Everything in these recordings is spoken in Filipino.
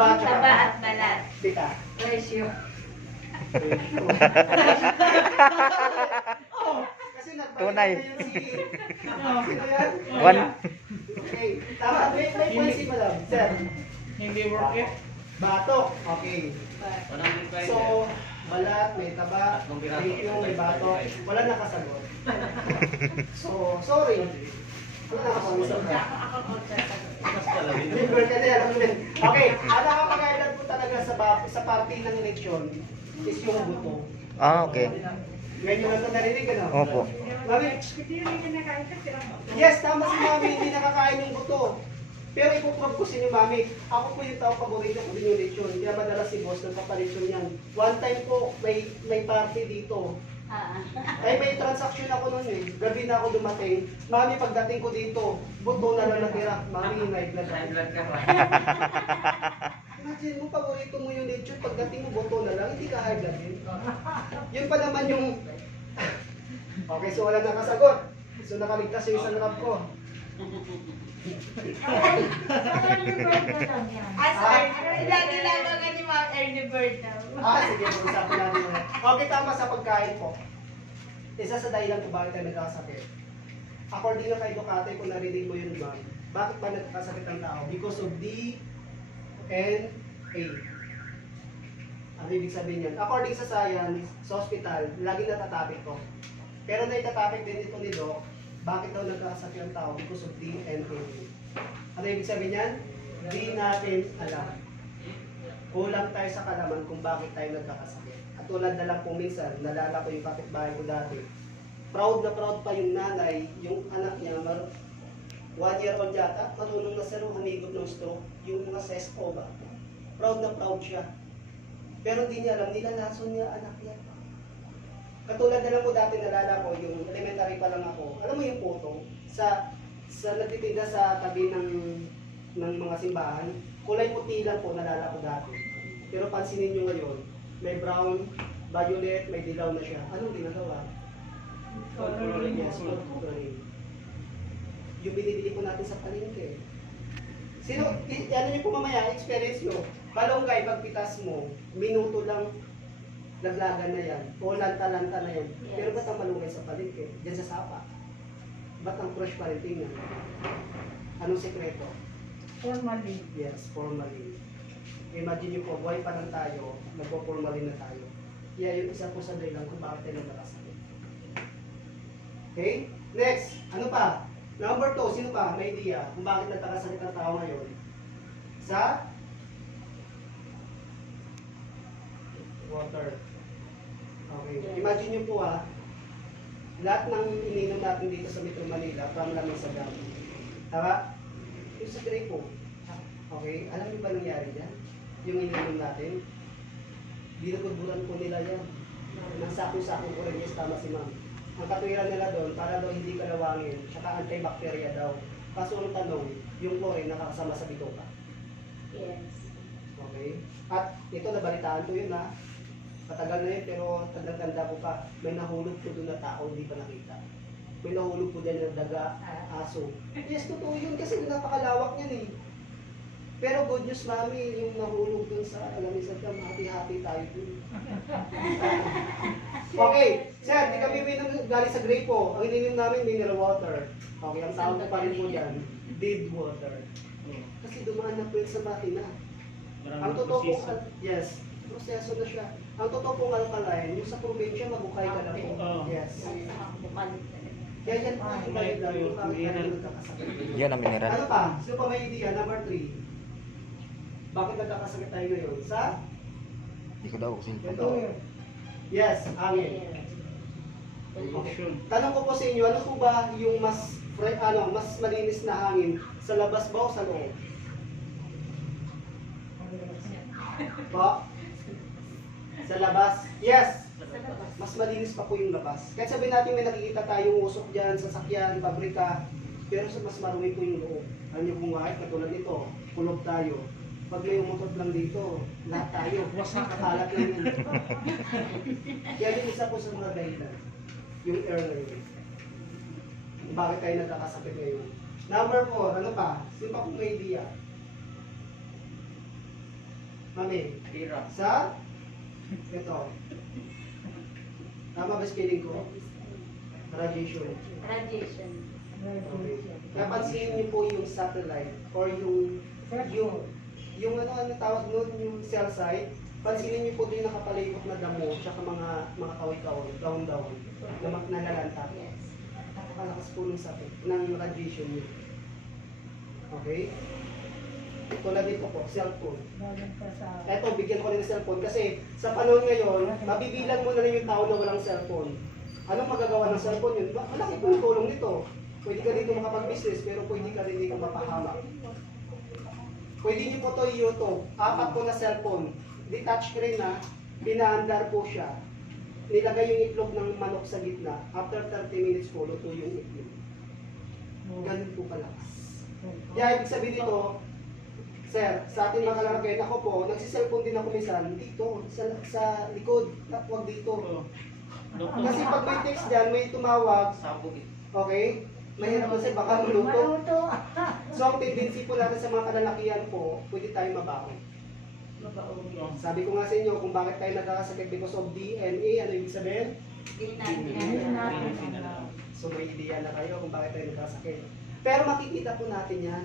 Taba at balat. Tika. Ratio. Oh, kasi Tunay. Sino yan? One. Okay. Tama. May point si madam. Sir. Hindi work it. Batok. Okay. So, balat, may taba, ratio, may batok. Wala nakasagot. So, sorry. Wala nakasagot. Liver ka na, alam mo din. Okay, ang nakapag-island po talaga sa party ng eleksyon is yung buto. Ah, okay. Ngayon nyo lang ito narinig, ano? Opo. Mami, yes, tama si Mami, hindi nakakain yung buto. Pero ipuprove ko sa inyo, Mami, ako po yung tao paborito ko din yung lechon. Kaya madalas si boss nagpapalechon yan. One time po, may party dito. Ay, may transaction ako nun eh. Gabi na ako dumating. Mami, pagdating ko dito, buto na lang natira. Mami, high blood. Imagine mo, paborito mo yung lechon. Pagdating mo, buto na lang. Hindi ka high blood din. Yun pa naman yung... Okay, so wala nakasagot. So nakaligtas yung isang rap ko. Lagi lang mga ni Ma'am Ernie Bird daw. Sige, pag-usapan natin ulit. Okay, tama sa pagkain po. Isa sa dahilan kung bakit tayo nagkakasakit. According na kay Ducati, kung narinig mo yun, ma'am, bakit ba nagkakasakit ang tao? Because of DNA. Ano ibig sabihin yan? According sa science, sa hospital, lagi natatapik to. Pero naitatapik din ito ni Doc, bakit daw nagkakasakit ang tao? Because of DNA. Ano ibig sabihin yan? Di natin alam. Kulang tayo sa kalaman kung bakit tayo nagkakasakit. At tulad na lang po minsan, nalala ko yung kapitbahay ko dati. Proud na proud pa yung nanay, yung anak niya, 1 year old yata, marunong na sir, humigop ng stroke, yung mga CESCO ba? Proud na proud siya. Pero hindi niya alam, nilalason niya anak niya. Katulad na lang po dati, nalala ko, yung elementary pa lang ako, alam mo yung photo, sa nagtitinda sa tabi ng mga simbahan, kulay puti lang po, nalala ko dati. Pero pansinin nyo ngayon, may brown, violet, may dilaw na siya. Anong ginagawa? Coloring. Yes, coloring. Yung binibili po natin sa palengke. Sino, ano nyo po mamaya, experience nyo, balonggay, pagpitas mo, minuto lang, laglagan na yan, o lanta-lanta na yan. Yes. Pero ba't ang malunggay sa palengke? Diyan sa sapa. Ba't ang fresh pa rin tingnan? Anong sekreto? Formalin. Yes, formalin. Imagine nyo po, buhay pa lang tayo, nagpo-formalin na tayo. Kaya yung isa po sa dahilan kung bakit tayo nagkakasakit. Okay? Next, ano pa? Number 2, sino pa? May idea kung bakit nagkakasakit ang tao ngayon? Sa water. Okay. Imagine nyo po lahat ng ininom natin dito sa Metro Manila, from lamang sa dam. Tama? Yung sa gripo. Okay, alam niyo ba nangyari dyan? Yung ininom natin, binubudburan po nila yan. Nang sako-sako ko rin, yes, tama si ma'am. Ang katwiran nila doon, para daw hindi kalawangin, tsaka antibacteria daw. Kaso ang tanong, yung chlorine nakakasama sa bituka. Yes. Okay? At ito, nabalitaan ko yun Matagal na yun, pero tanda ko pa. May nahulog po doon na tao, hindi pa nakita. May nahulog po dyan na daga, aso. Yes, totoo yun kasi napakalawak yan eh. Pero good news, mami, yung nahulog dun sa alamin sa dam, happy-happy tayo dun. Okay, sir, di kami galing sa gripo. Ang ininom namin, mineral water. Okay, ang tawag pa rin po dyan, dead water. Kasi dumaan na po yun sa makina. Ang totoo po, yes, proseso na siya. Ang totoo pong alkaline, yung sa probinsya, mabukay ka lang po. Yes. Kaya yan po yung dahilan yung bakit tayo nagkakasakit. Yan ang mineral. Ano pa? Sino pa may idea? Number 3. Bakit nagkakasakit tayo ngayon? Sa? Hindi ko daw kasi. Ito. Yes, hangin. Tanong ko po sa inyo, ano po ba yung mas malinis na hangin? Sa labas ba o sa loob? Po? Sa labas? Yes! Mas malinis pa po yung labas. Kahit sabihin natin may nakikita tayong usok dyan, sasakyan, pabrika, pero mas marumi po yung loob. Alam niyo kung kahit katulad nito, kulog tayo. Pag may umutot lang dito, lahat tayo, kakalat lang yun. Kaya yung isa po sa mga dahilan, yung air na yun. Bakit tayo nagkakasakit ngayon? Number 4, ano pa? Sino pa kung may idea? Mami, Tira. sa ito. Tama ba spelling ko? Radiation. Radiation. Okay. Napansinin niyo po yung satellite or yung ano tawag nun, yung cell site. Pansinin niyo po din nakapalibot na damo tsaka mga kahoy-kahoy, daon-daon na nalalanta. Yes. Napakalakas po ng radiation niyo. Okay? Tulad dito po, cellphone. Eto, bigyan ko rin ng cellphone kasi sa panahon ngayon, mabibilang mo na lang yung tao na walang cellphone. Anong magagawa ng cellphone yun? Malaki po yung tulong nito. Pwede ka dito makapag-business pero pwede ka rin dito mapahamak. Pwede niyo po ito i-YouTube. 4 po na cellphone. Di touchscreen na, pinaandar po siya. Nilagay yung itlog ng manok sa gitna. After 30 minutes po, luto yung itlog. Ganun po kalakas. Kaya ibig sabihin dito, sir, sa ating mga kalalagay, ako po, nagsiselfone din ako minsan dito, sa likod, huwag dito. Kasi pag may text dyan, may tumawag, Sabog. okay? Mahirap kasi baka maluto. So ang tendency po natin sa mga kalalakihan po, pwede tayong mabaon. Sabi ko nga sa inyo kung bakit tayo nagkakasakit because of DNA, ano ibig sabihin? So may idea na kayo kung bakit tayo nagkakasakit. Pero makikita po natin yan.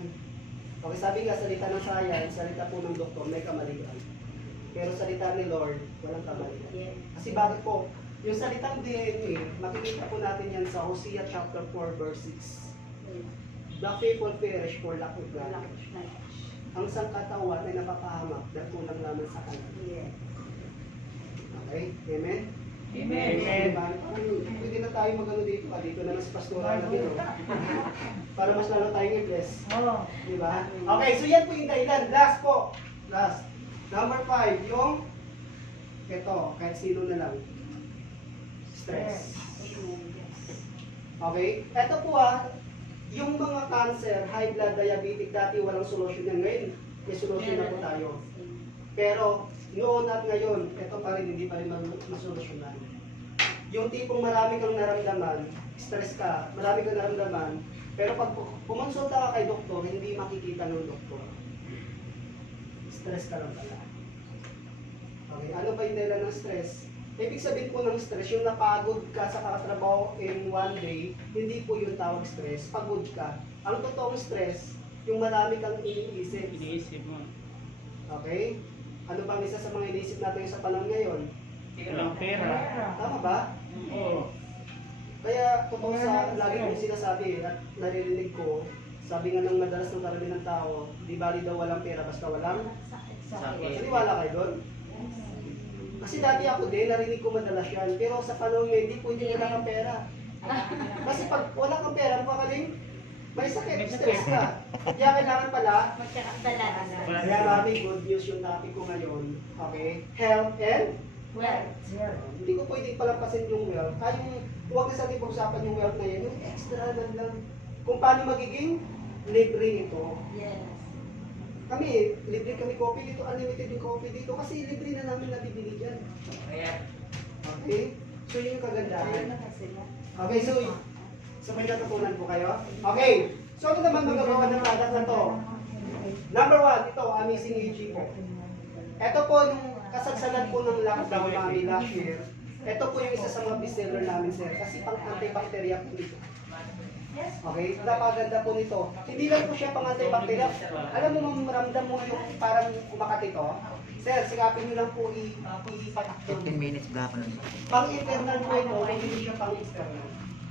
Okay, sabi nga, salita ng science, salita po ng doktor, may kamalian. Pero salita ni Lord, walang kamalian. Kasi bakit po? Yung salitang DNA, makikita po natin yan sa Hosea chapter 4 verse 6. The faithful perish for lack of knowledge. Ang sangkatawan ay napapahamak dahil kulang naman sa kanila. Okay? Amen? Amen. Pwede na tayo magano dito. Dito na lang sa pastoral na dito. Para mas lalo tayong i-bless. Di ba? Okay, so yan po yung dahilan. Last po. Last. Number 5, yung ito, kahit sino na lang. Stress. Okay? Ito po yung mga cancer, high blood, diabetic, dati walang solusyon yan. Ngayon, may solusyon na po tayo. Pero, noon at ngayon, ito pa rin, hindi pa rin masolusyonan. Yung tipong marami kang naramdaman, stress ka, marami kang naramdaman, pero pag pumonsulta ka kay doktor, hindi makikita ng doktor. Stress ka lang pala. Okay, ano ba yung dahilan ng stress? Ibig sabihin po ng stress, yung napagod ka sa kakatrabaho in one day, hindi po yung tawag stress, pagod ka. Ang totoong stress, yung marami kang iniisip. Iniisip mo. Okay? Ano bang isa sa mga iniisip natin sa panahon ngayon? Pera. Tama ba? Oo. Kaya totoo sa lagi kong sinasabi at naririnig ko, sabi nga ng madalas ng karamihan ng tao, di bali daw walang pera basta walang Sakit. Naniwala kayo doon? Kasi dati ako din, narinig ko madalas yan. Pero sa panahon ngayon, hindi pwede wala kang pera. Kasi pag wala kang pera, mukakaling may sakit, stress ka. Kaya kailangan pala, kaya maraming good news yung topic ko ngayon. Okay? Health and hindi ko pwedeng palampasin yung wealth. Huwag na sa ating pag-usapan yung wealth na yan. Yung extra lang. Kung paano magiging libre ito. Kami, libre kami coffee dito, unlimited yung coffee dito kasi libre na namin nabibili dyan. Okay? So yun yung kagandahan. Okay, so may natutunan po kayo? Okay, so ano naman magagawa ng product na to? Number 1, ito, Amazing AG po. Ito po yung kasagsagan po ng lockdown namin last year. Ito po yung isa sa mga bestseller namin, sir. Kasi pang antibacteria po dito. Okay, napaganda po nito. Hindi lang po siya pang antibacterial. Alam mo, maramdam mo yung parang umakat ito. Sir, sikapin nyo lang po ipatak 15 minutes gapon na. pang internal po ito, hindi siya pang external.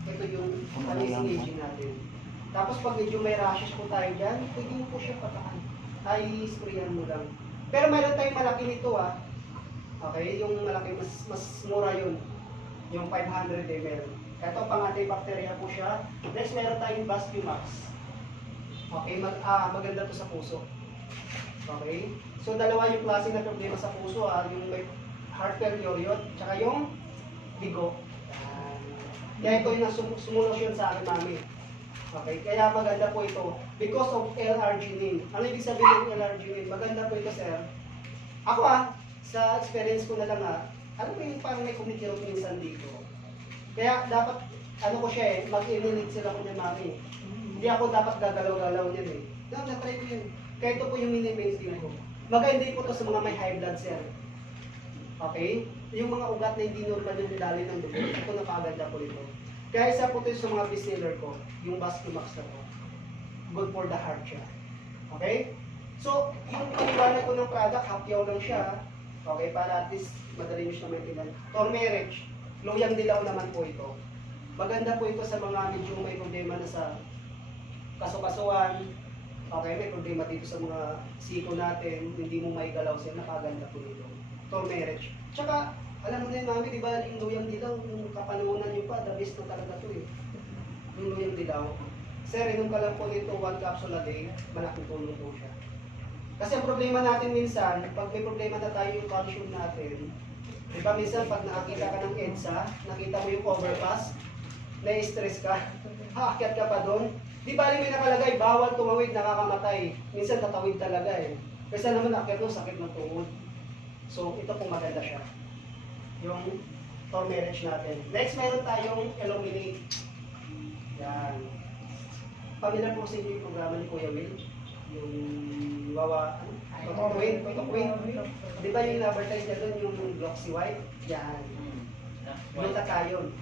Ito yung amazing aging natin. Tapos pag medyo may rashes po tayo dyan, pwede mo po siya patakan. Ay, sprayan mo lang. Pero mayroon tayong malaki nito Okay, yung malaki, mas mura yun. Yung 500 ml. Ito pang antibacteria po siya. Next, meron tayong Vascumax. Okay, maganda to sa puso. Okay? So, dalawa yung klase na problema sa puso, yung may heart failure yun, tsaka yung bigo. Kaya ito yung sumulusyon sa akin namin. Okay, kaya maganda po ito because of L-arginine. Ano ibig sabihin ng L-arginine? Maganda po ito, sir. Ako sa experience ko na lang ano ba yung parang may kumikirot minsan dito? Kaya dapat, ko siya mag-inilig sila ko niya mami. Hindi ako dapat gagalaw-galaw niyan . Na-try ko yun. Kaya ito po yung mini-mainstream ko. Maganda po to sa mga may high blood, sir. Okay? Yung mga ugat na hindi normal yung dali ng dugo, ito napaganda po ito. Kaya isa po ito sa mga bestseller ko, yung Vascumax na po. Good for the heart siya. Okay? So, yung paniwala ko ng product, hapyaw lang siya. Okay? Para at least madali nyo siya maintindihan. Turmeric, luyang dilaw naman po ito. Maganda po ito sa mga medyo may problema na sa kasukasuan. Okay, may problema dito sa mga siko natin, hindi mo may galaw siya, napaganda po nito. Turmeric. Tsaka, alam mo na yun, mami, di ba yung luyang dilaw, yung kapanahonan nyo pa, the best na talaga to eh. Yung luyang dilaw. Sir, inom ka lang po nito, 1 capsule a day, malaking tulong po siya. Kasi ang problema natin minsan, pag may problema na tayo yung calcium natin, di ba minsan pag nakakita ka ng EDSA, nakita mo yung overpass, na-stress ka, haakyat ka pa doon, di bali may nakalagay, bawal tumawid, nakakamatay. Minsan tatawid talaga eh. Kasi naman akyat doon, sakit ng tuhod. So, ito pong maganda siya. Yung turmeric natin. Next, meron tayong illuminate. Yan. Pamilyar po sa inyo yung programa ni Kuya Will. Yung wawa, tutukwin. Di ba yung advertise niya doon, yung Gloxy White? Yan. Glutathione.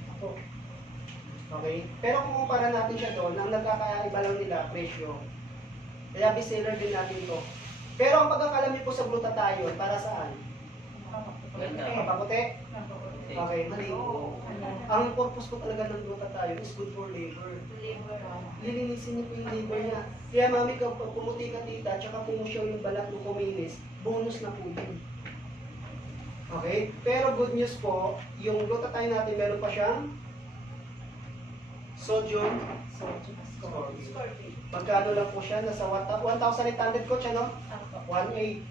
Okay? Pero kung kumpara natin siya doon, ang nagkakaiba lang nila, presyo. Kaya bestseller din natin ito. Pero ang pagkakalam niyo po sa glutathione, para saan? Papaputi? Okay, mali. Ang purpose ko talaga ng glutathione is good for liver. Lilinisin niyo po yung liver niya. Kaya mami, kapag pumuti ka tita, tsaka pumusyaw yung balat mo kuminis, bonus na po yun. Okay? Pero good news po, yung glutathione natin, meron pa siyang sodium. Magkano lang po siya? Nasa 1,800 ko siya, no? 1,800.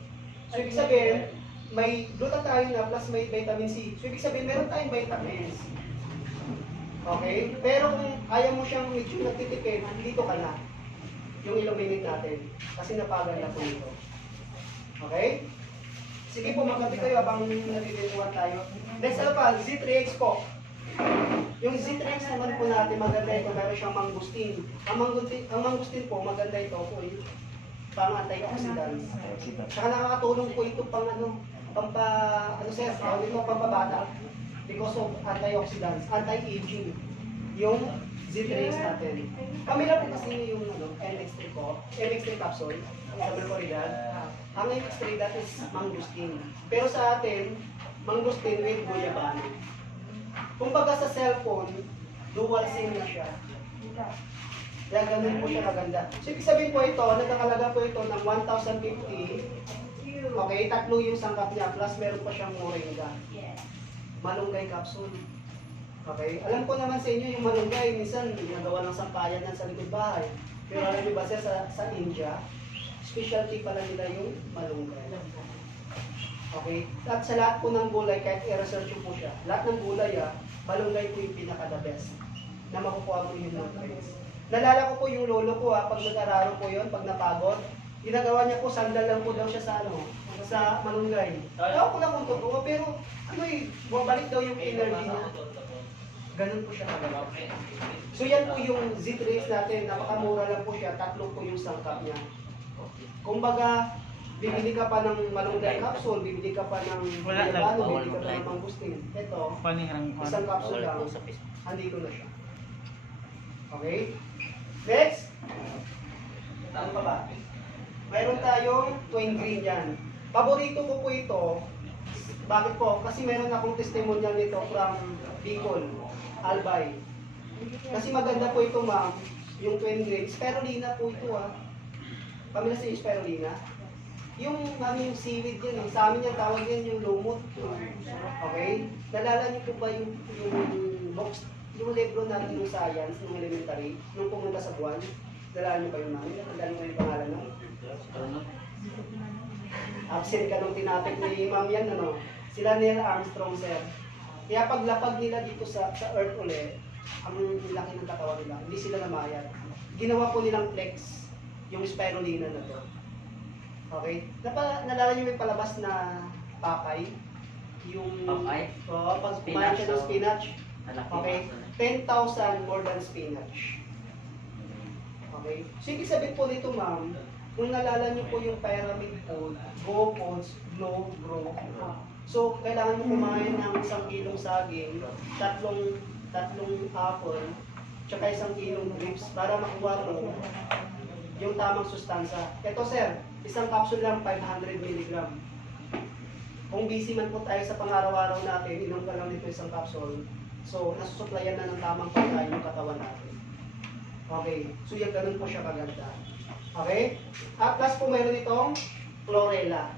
So, ibig sabihin, may glutathione na plus may vitamin C. So, ibig sabihin, meron tayong vitamins. Okay? Pero kung ayaw mo siyang medyo nagtitipid, dito ka na. Yung illuminate natin. Kasi napagal na po ito. Okay? Sige po, magkapi kayo habang nagtitituan tayo. Next, ano pa? Z3X po. Yung Z3X naman po natin, maganda ito. Meron siyang mangustin. Ang mangustin po, maganda ito po. Pang antioxidants. Saka nakakatulong po ito pang pampabata. Because of antioxidants, anti-aging. Yung Z3X natin. Kamila po kasi yung MX3 ko, MX3 capsule, sa Mercuridad. Ang MX3 that is mangustin. Pero sa atin, mangustin with guyabano. Kumbaga sa cellphone, dual SIM na siya. Kaya ganun po siya kaganda. So, ibig sabihin po ito, nagkakalaga po ito ng 1,050. Okay, tatlo yung sangkap niya, plus meron pa siyang moringa. Malunggay capsule. Okay, alam ko naman sa inyo yung malunggay, minsan ginagawa ng sampayan yan sa likod bahay. Pero alam niyo ba siya sa India, specialty pala nila yung malunggay. Okay, at sa lahat po ng gulay, kahit i-research po siya, lahat ng gulay malunggay po yung pinaka-the best na makukuha mo yung nutrients. Nalala ko po yung lolo ko pag nag-araro po yun, pag napagod, ginagawa niya po, sandal lang po daw siya sa malunggay. Ewan ko lang kung totoo, pero bumabalik daw yung energy niya. Ganun po siya kaganda. So yan po yung Z3X natin, napakamura lang po siya, tatlo po yung sangkap niya. Kumbaga, bibili ka pa ng malunggay capsule, bibili ka pa ng guyabano, bibili ka pa ng mangustin. Ito, isang capsule lang, andito na siya. Okay? Next! Ano pa ba? Mayroon tayong twin green yan. Paborito ko po ito. Bakit po? Kasi meron akong testimonial nito from Bicol, Albay. Kasi maganda po ito ma'am, yung twin green. Spirulina po ito Pamila sa spirulina. Yung yung seaweed yan Sa amin yung tawag yan yung lumot. Okay? Nalala niyo po ba yung box, yung libro natin yung science, yung elementary, nung pumunta sa buwan? Nalala niyo ba yung namin? Nalala niyo yung pangalan nun? Absent ka nung tinapik ni ma'am yan, Sila Neil Armstrong, sir. Kaya paglapag nila dito sa Earth ulit, ang laki ng katawan nila, hindi sila namayat. Ginawa po nilang flex, yung spirulina na to. Okay? Nalala niyo may palabas na papay? Yung Papay? Oo, pag kumain siya ng spinach. Okay? 10,000 more than spinach. Okay? So, ibig sabihin po nito, ma'am, Kung nalala niyo po yung pyramid food, go foods, glow, grow. So, kailangan mo kumain ng 1 kilong saging, tatlong apple, tsaka 1 kilong grapes para makuha mo yung tamang sustansa. Ito sir, isang capsule lang 500 mg. Kung busy man po tayo sa pang-araw-araw natin, inom ka lang dito isang capsule. So, nasusuplayan na ng tamang pagkain yung katawan natin. Okay, so yan ganun po siya kaganda. Okay? At last po mayroon itong chlorella.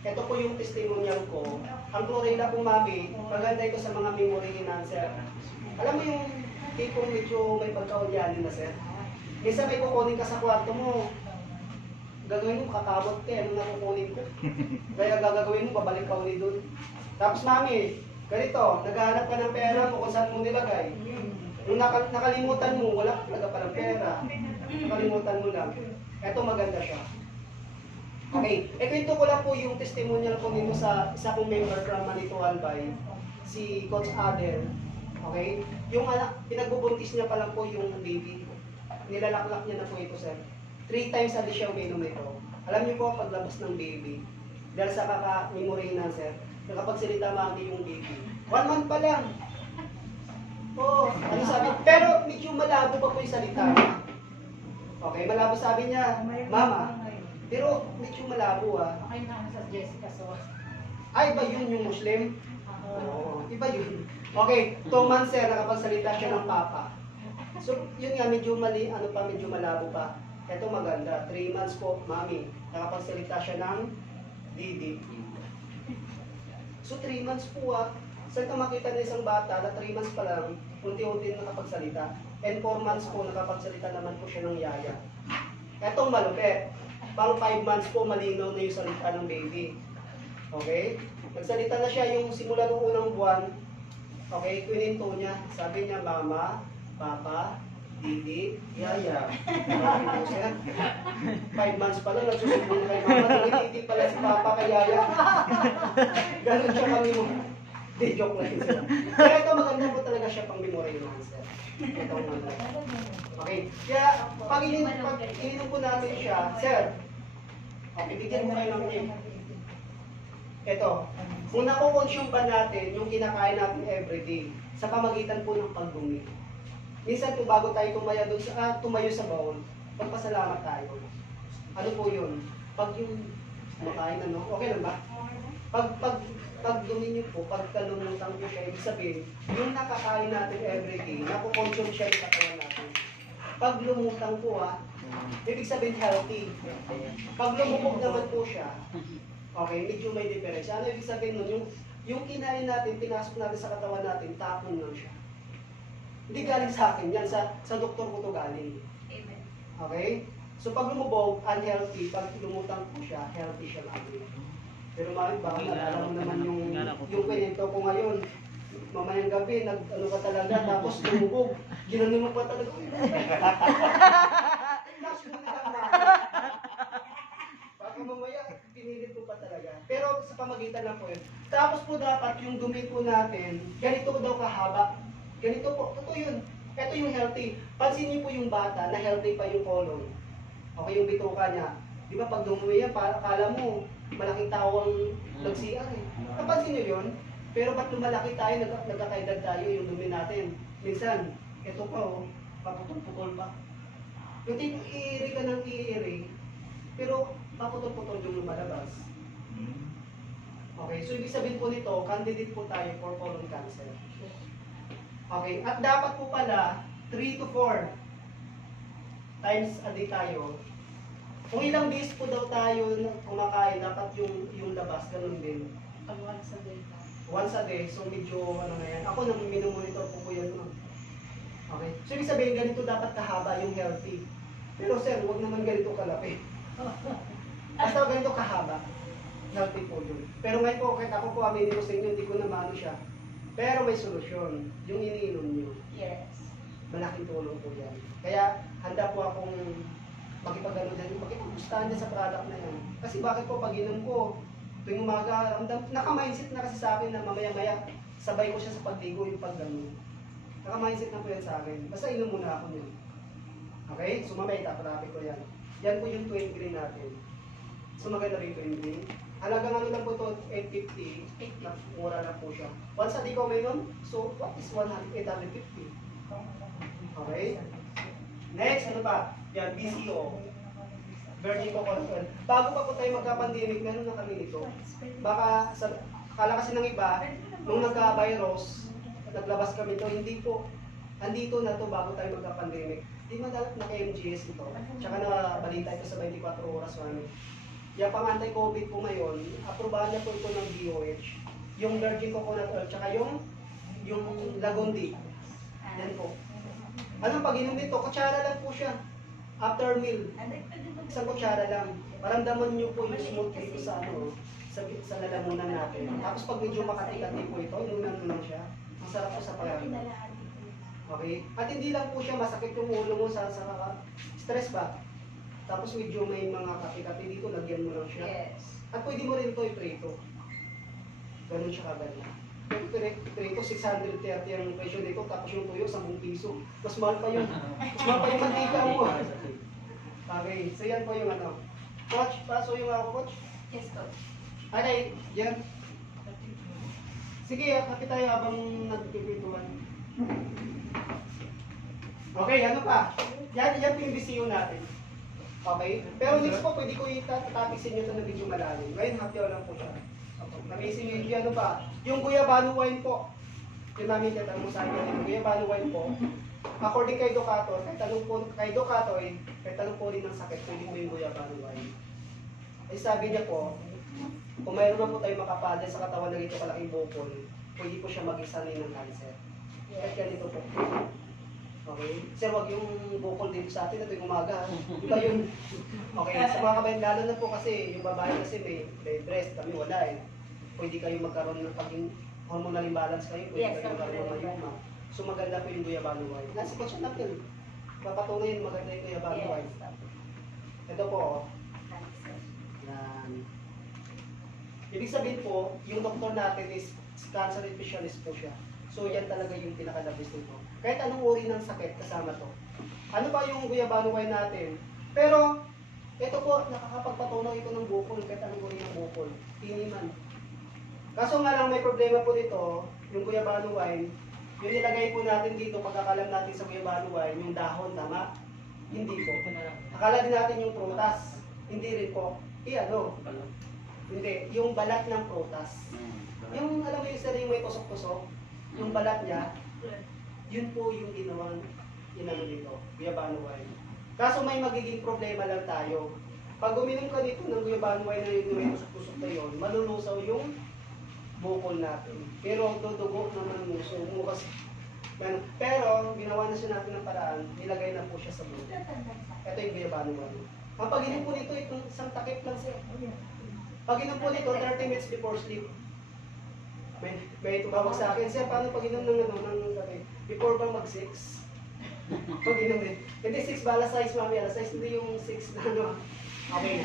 Ito po yung testimonial ko. Ang chlorella po mami, maganda ito sa mga memory enhancer. Alam mo yung tipong medyo may pagkaunyanin na sir? Minsan may kukunin ka sa kwarto mo, gagawin mo kakabot ka, ano na kukunin ko? Kaya gagawin mo, babalik ka ulit doon. Tapos mami, ganito, naghahanap ka ng pera mo kung saan mo nilagay. Nung nakalimutan mo, wala ka talaga palang pera. Nakalimutan mo lang. Ito maganda siya. Okay, kwento ko lang po yung testimonial ko nito sa isa kong member from Manito Albay, si Coach Adel. Okay? Yung anak, pinagbubuntis niya pa lang po yung baby. Nilalaklak niya na po ito, sir. 3 times a day siya uminom nito. Alam niyo po, paglabas ng baby, dahil sa kaka-memory na, sir, nakapagsalita mami yung baby. 1 month pa lang. Oo, ano sabi? Pero medyo malabo pa po yung salita. Okay, malabo sabi niya, Mama. Pero medyo malabo ah. Okay na sa Jessica Soas. Ay, iba yun yung Muslim? Oo, iba yun. Okay, 2 months sir, nakapagsalita siya ng papa. So, yun nga, medyo medyo malabo pa. Ito maganda, 3 months po, mami, nakapagsalita siya ng didi. So, 3 months po ah. Saan ka makita ng isang bata na 3 months pa lang, unti-unti nakapagsalita. And 4 months po, nakapagsalita naman po siya ng yaya. Etong malupit. Pang 5 months po, malinaw na yung salita ng baby. Okay? Nagsalita na siya yung simula ng unang buwan. Okay, kwininto niya. Sabi niya, Mama, Papa, Didi, Yaya. 5 months pa lang, nagsusumbong kay Mama. Didi pala si Papa kay Yaya. Ganun siya kami mo. Di, joke lang sila. Pero ito maganda po talaga siya pang memory enhancer. Itong ano. Okay. Kaya, pag ininom po natin siya, sir, okay, bigyan mo kayo ng tip. Ito, kung nakukonsume ba natin yung kinakain natin everyday sa pamagitan po ng pagdumi. Minsan po bago tayo tumayo sa bowl, magpasalamat tayo. Ano po yun? Pag yung kumakain, ano, okay lang ba? Pag dumi niyo po, pag kalumutan po siya, ibig sabihin, yung nakakain natin everyday, nakukonsume siya yung katawan natin. Pag lumutang po ibig sabihin healthy. Pag lumubog naman po siya, okay, medyo may difference. Ano ibig sabihin nun? Yung kinain natin, pinasok natin sa katawan natin, tapon lang siya. Hindi galing sa akin yan, sa doktor ko to galing. Amen. Okay? So pag lumubog, unhealthy. Pag lumutang po siya, healthy siya lagi. Pero baka naalala mo naman yung kwento ko ngayon. Mamayang gabi, ano ka talaga, tapos lumubog. Ginanon mo pa talaga. Baka mamaya, pinilit mo pa talaga. Pero sa pamagitan lang po yun. Tapos po dapat yung dumi po natin, ganito daw kahaba. Ganito po, totoo yun. Ito yung healthy. Pansin niyo po yung bata na healthy pa yung colon. Okay, yung bituka niya. Di ba pag dumi yan, akala mo, malaking tao ang nag-CR eh. Napansin niyo yun? Pero ba't lumalaki tayo, nagkakaedad tayo yung dumi natin? Minsan, ito pa paputol-putol pa. Yung tipo, iiri ka ng iiri, pero paputol-putol yung lumalabas. Okay, so ibig sabihin po nito, candidate po tayo for colon cancer. Okay, at dapat po pala, 3 to 4 times a day tayo. Kung ilang days po daw tayo kumakain, dapat yung labas, ganun din. Pag-1 sa day. Once a day, so medyo ano na yan. Ako nang minomonitor po yan. Okay. So ibig sabihin, ganito dapat kahaba yung healthy. Pero sir, huwag naman ganito kalaki. Basta ganito kahaba. Healthy po yun. Pero ngayon po, kahit ako po aminin ko sa inyo, hindi ko na maano siya. Pero may solusyon. Yung iniinom nyo. Yes. Malaking tulong po yan. Kaya handa po akong makipag-ano din, makipag-gustahan din sa product na yan. Kasi bakit po pag inom ko, tuwing umaga, naka-mindset na kasi sa akin na mamaya-maya, sabay ko siya sa pagdigo yung pag-gano. Naka-mindset na po yan sa akin. Basta inom muna ako yun. Okay? So mamaya itaparapin ko yan. Yan po yung twin green natin. So maganda rin twin green. Halagang ano lang po ito, 850. Mura lang po siya. Once a day ko ngayon, so what is 850? Okay? Next, ano pa? Yan, BCO. Virgin Coconut Oil. Bago pa po tayo magka-pandemic, meron na kami nito. Baka, akala kasi ng iba, nung nagka-virus, naglabas kami ito, hindi po. Andito na to bago tayo magka-pandemic. Di madalat naka-MGS ito. Tsaka na balita ito sa 24 oras mami. Yung pang anti-COVID po ngayon, aprobahan na po ito ng DOH. Yung Virgin Coconut Oil, tsaka yung Lagundi. Yan po. Anong pag-inom nito? Kutsara lang po siya. After meal. Isang kutsara lang. Maramdaman nyo po yung smooth dito sa sa lalamunan natin. Tapos pag medyo makati-kati po ito, inunan mo lang siya. Masarap po sa pagkain. Okay? At hindi lang po siya masakit yung ulo mo sa stress ba? Tapos medyo may mga kati-kati dito, lagyan mo lang siya. Yes. At pwede mo rin ito i-preto. Ganun siya kaganda. Preto, 630 ang presyo nito, tapos yung tuyo, 10 piso. Mas mahal pa yun. Mas mahal pa yung mantika mo. Okay, so yan po yung ano. Coach, paso yung ako, coach. Yes, coach. Okay, yan. Sige, kapit tayo habang nagpipintuan. Okay, ano pa? Yan po yung BCU natin. Okay? Pero next po, pwede ko itatapisin nyo ito na medyo malalim. Ngayon, hapyaw lang po siya. Namising yung ano pa? Yung Guyabano wine po. Yung namin tatanong sa akin, yung Guyabano wine po. According kay Ducato, kahit tanong po rin ng sakit, pwede mo yung Guyabano wine. Ay sabi niya po, kung mayroon na po tayo makapadal sa katawan ng ito kalaking bukol, pwede po siya mag-isanay ng cancer. Kahit ganito po. Okay? Sir, wag yung bukol dito sa atin na tuwing umaga. Iba yun. Okay, sa mga kabayan, lalo na po kasi yung babae kasi may breast, kami wala eh. Pwede kayo magkaroon ng paging hormonal imbalance kayo, pwede kayo magkaroon ng mayuma. So maganda po yung Guyabano wine. Nasa kotse natin. Papatunayan maganda yung Guyabano wine. Ito po, oh. Yan. Ibig sabihin po, yung doktor natin is cancer specialist po siya. So yan talaga yung pinaka-labis nito. Kahit anong uri ng sakit, kasama to. Ano ba yung Guyabano wine natin? Pero, ito po, nakakapagpatunaw ito ng bukol, kahit anong uri ng bukol. Tiniman. Kaso nga lang may problema po dito, yung Guyabano wine, yung nilagay po natin dito, pagkakalam natin sa Guyabano wine, yung dahon, tama? Hindi po. Akala din natin yung prutas. Hindi rin po. Hindi, yung balat ng prutas. Yung, alam mo yung isa rin may tusok-tusok, yung balat niya, yun po yung ginawang dito, Guyabano wine. Kaso may magiging problema lang tayo. Pag uminom ka dito ng Guyabano wine na yun, may tusok-tusok na yun, malulusaw yung bukol natin. Pero dudugo naman mo kasi. Pero ginawa na siya natin ng paraan, nilagay na po siya sa bulo. Ito yung Guyabano wine. Ang pag-inom po nito, itong isang takip lang siya. Pag-inom po nito, 30 minutes before sleep. May tumawag sa akin, sir, paano pag-inom ng gabi? Before ba mag-6? Pag-inom din. Hindi 6 ba, alas 6 mami, alas 6, hindi yung 6 na ano. Okay.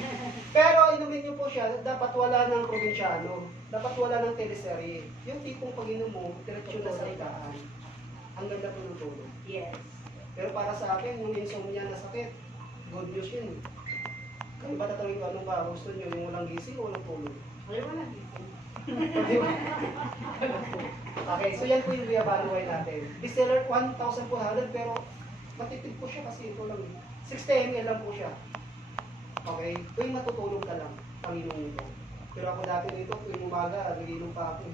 Pero inumin niyo po siya, dapat wala ng probinsyano. Dapat wala ng teleserye. Yung tipong pag-inom mo, diretsyo na sa higaan. Ang ganda po ng tulog. Yes. Pero para sa akin, yung insomnia na sakit, good news yun. Kaya ba tatanungin ko anong ba? Gusto niyo yung walang gising o walang tulog? Wala mo lang dito. Okay, so yan po yung Guyabano wine natin. Distiller 1,400 pero matipid po siya kasi ito lang. 60 ml lang po siya. Okay, tuwing matutulog ka lang, panginom nito. Pero ako dati nito, tuwing umaga, nagiinom pa ako.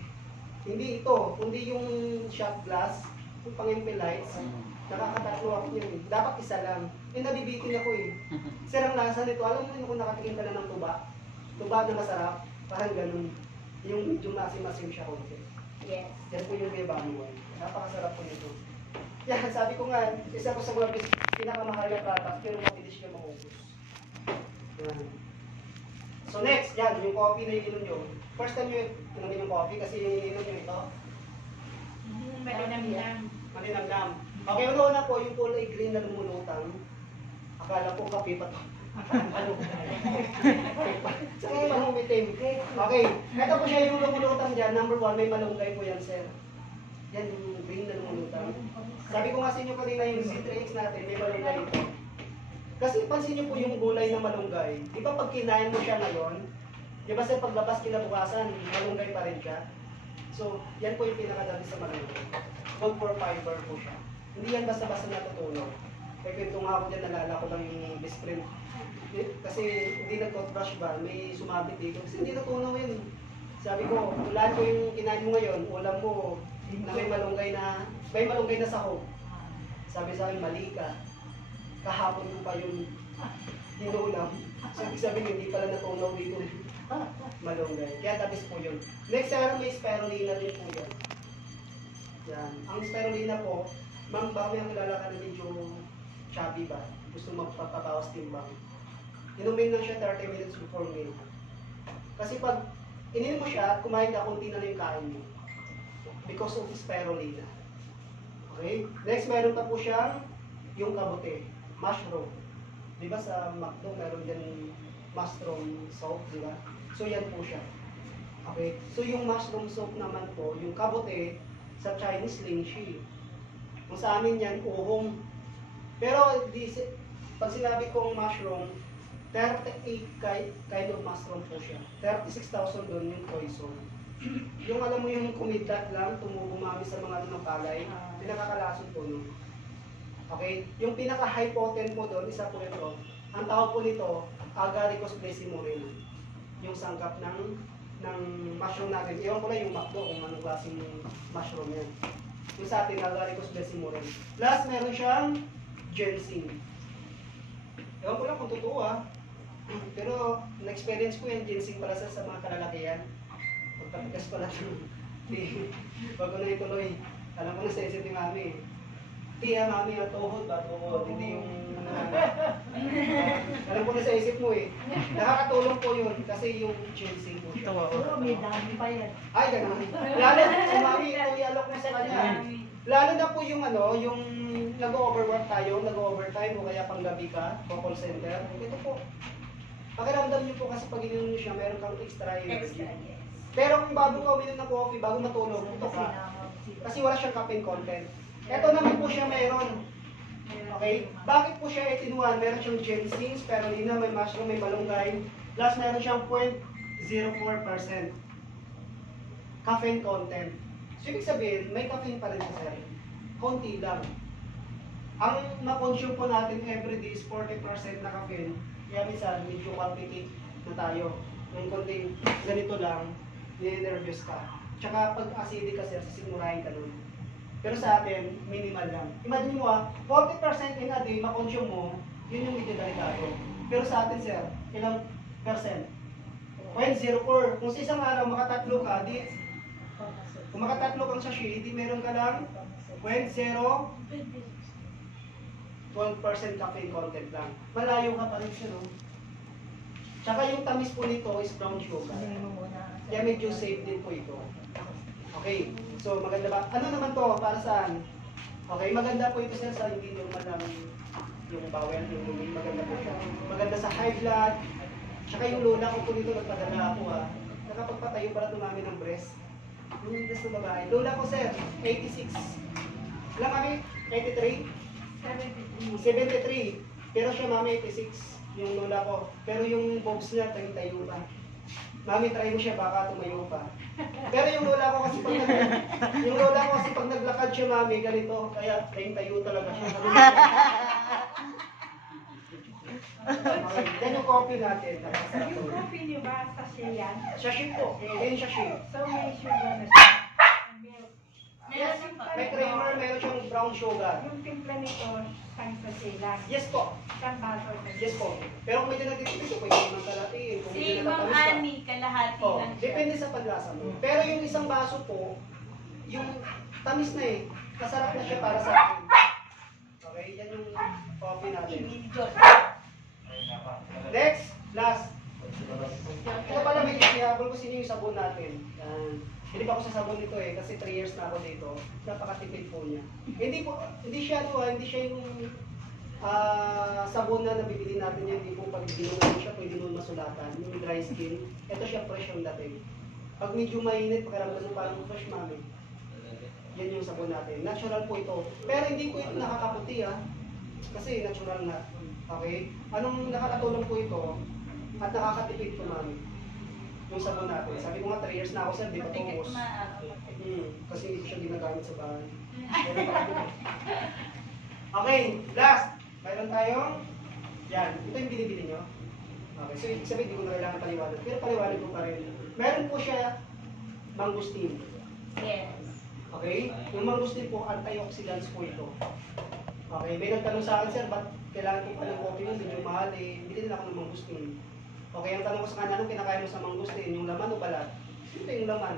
Hindi ito, kundi yung shot glass, yung pang-MP lights, nakakatatlo ako yun. Dapat isa lang. Nabibitin ako eh. Sir, ang lasa nito, alam mo yun kung nakatikim ka na ng tuba? Tuba na masarap, parang ganun. Yung medyo masim-masim siya konti. Yes. Yan po yung Guyabano wine. Napakasarap po nito. Yan, sabi ko nga, isa ko sa mga pinakamahal na product, pero mabilis siya maubos. Yan. So next, yan, yung coffee na ininom nyo. First time nyo inumin yung coffee kasi yung ininom nyo ito, Malinam-lam. malinamnam. Okay, una po, yung kulay green na lumulutang. Akala ko kape pa to. Ano? Sa mga mahumitim. Okay, ito po siya yung lumulutang dyan. Number 1, may malunggay po yan, sir. Yan yung green na lumulutang. Sabi ko nga sa inyo kanina yung C3X natin, may malunggay ito. Kasi pansin niyo po yung gulay na malunggay. Di ba pag kinain mo siya ngayon, di ba sa paglabas kinabukasan, malunggay pa rin siya? So, yan po yung pinakadali sa malunggay. Good for fiber po siya. Hindi yan basta-basta natutulog. Kaya kwento nga ako dyan, nalala ko lang yung best friend. Kasi hindi nag-toothbrush ba, may sumabit dito. Kasi hindi natunaw yun. Sabi ko, ulan ko yung kinain mo ngayon, ulam mo na may malunggay na sahog. Sabi sa akin, mali ka. Kahapon ko pa yung hinulam. Sabi hindi pala natunaw dito. Malunggay. Kaya tapos po yun. Next araw may spirulina din po yan. Yan. Ang spirulina po, ma'am, baka may kilala ka na medyo chubby ba? Gusto magpapabawas timbang. Inumin lang siya 30 minutes before meal. Kasi pag ininom mo siya, kumain ka, kunti na lang yung kain mo. Because of spirulina. Okay? Next, meron pa po siyang yung kabote, mushroom. Di ba sa McDo, meron din mushroom soup, di ba? So, yan po siya. Okay? So, yung mushroom soup naman po, yung kabote, sa Chinese lingshi. Kung sa amin yan, uhong. Pero, pag sinabi kong mushroom, 38 kind of mushroom po siya. 36,000 doon yung poison. Yung alam mo yung kumidlat lang, tumumumami sa mga palay, pinakakalason po nun. Okay? Yung pinaka-high potent po doon, isa po ito. Ang tawag po nito, Agaricus decimorina. Yung sangkap ng mushroom natin. Ewan ko lang yung McDo kung anong klaseng mushroom yan. Yung sa atin, Agaricus decimorina. Last, meron siyang ginseng. Ewan ko lang kung totoo pero na-experience ko yung ginseng para sa mga kalalakihan. Pagkatigas pala ito. Bago na ituloy. Alam ko na sa isip ni Mami. Mami, tuhod ba? Tuhod. Hindi yung... alam ko na sa isip mo Nakakatulong po yun kasi yung ginseng po siya. Pero may dami pa yan. Ay, ganun. Lalo kung Mami, ito ialok mo sa kanya. Lalo na po yung yung nag-overwork tayo, nag-overtime o kaya panggabi ka, o call center. Ito po. Pakiramdam niyo po kasi pag ininom niyo siya, meron kang extra energy. Pero kung bago ka uminom ng coffee, bago matulog, ito ka. Kasi wala siyang caffeine content. Ito naman po siya meron. Okay? Bakit po siya itinuan? Meron siyang ginseng, spirulina, may mushroom, may malunggay. Plus meron siyang 0.04% caffeine content. So ibig sabihin, may caffeine pa rin sa sir. Konti lang. Ang ma-consume po natin everyday is 40% na caffeine. Kaya minsan, medyo quantity na tayo. Yung konting ganito lang, nire-nervous ka. Tsaka pag acidic ka sir, sisimurahin ka nun. Pero sa atin, minimal lang. Imagine mo 40% in a day, ma-consume mo, yun yung medyo delikado. Pero sa atin sir, ilang percent? 0.04. Kung sa isang araw makatatlo ka, kung makatatlo kang sachet, di meron ka lang 12% caffeine content lang. Malayo ka pa rin siya, no? Tsaka yung tamis po nito is brown sugar. Kaya medyo safe din po ito. Okay, so maganda ba? Ano naman to? Para saan? Okay, maganda po ito sa hindi normal lang yung bawel, yung luming, maganda po siya. Maganda sa high blood. Tsaka yung lola ko po dito, nagpadala ako nakapagpatayo pala tumami ng breast. Yung breast na babae. Lola ko sir, 86. Alam kami, 83? 73. Pero siya mami 86 yung lola ko. Pero yung bobs niya tayo pa. Mami try mo siya baka tumayo pa. Pero yung lola ko kasi pag naglakad siya mami ganito kaya tayo talaga siya. Okay, yan yung coffee natin. Yung coffee niyo ba sa yan? Sachet po. Yan sachet. So may sugar na siya. Yes, may creamer, meron siyang brown sugar. Yung timpla nito, sang sa sila. Yes po. Isang baso sa Yes po. Pero kung medyo nagtitipid, pwede naman kalatiin. Kung Si medyo Ma'am natatamis ka. Annie, kalahati Oh, lang siya. depende sa paglasa mo. Pero yung isang baso po, yung tamis na masarap na siya para sa akin. Okay, yan yung coffee natin. Next, last. Ito pala may ihabol ko sino yung sabon natin. Yan. Hindi pa ako sa sabon nito kasi 3 years na ako dito. Napakatipid po niya. Hindi siya yung sabon na nabibili natin yan. Hindi po pag binunan siya, pwede mo masulatan. Yung dry skin, ito siya fresh yung dating. Pag medyo mainit, pakiramdam mo parang fresh mami. Yan yung sabon natin. Natural po ito. Pero hindi po ito nakakaputi kasi natural na. Okay? Anong nakakatulong po ito at nakakatipid po, mami? Yung sabon natin. Sabi ko nga, 3 years na ako, sir, di pa Matikit tungkos. ma. Kasi hindi ko siya ginagamit sa bahay. Okay, last. Mayroon tayong, yan, ito yung binibili nyo. Okay, so ibig sabihin, hindi ko na kailangan paliwanag. Pero paliwanag ko pa rin. Meron po siya mangustin. Yes. Okay? Yung mangustin po, antioxidants po ito. Okay, may nagtanong sa akin, sir, ba't kailangan ko pa ng coffee nun? Medyo mahal eh. Bili na ako ng mangustin. Okay, ang tanong ko sa kanya, anong kinakain mo sa mangustin? Yung laman o balat? Siyempre yung laman.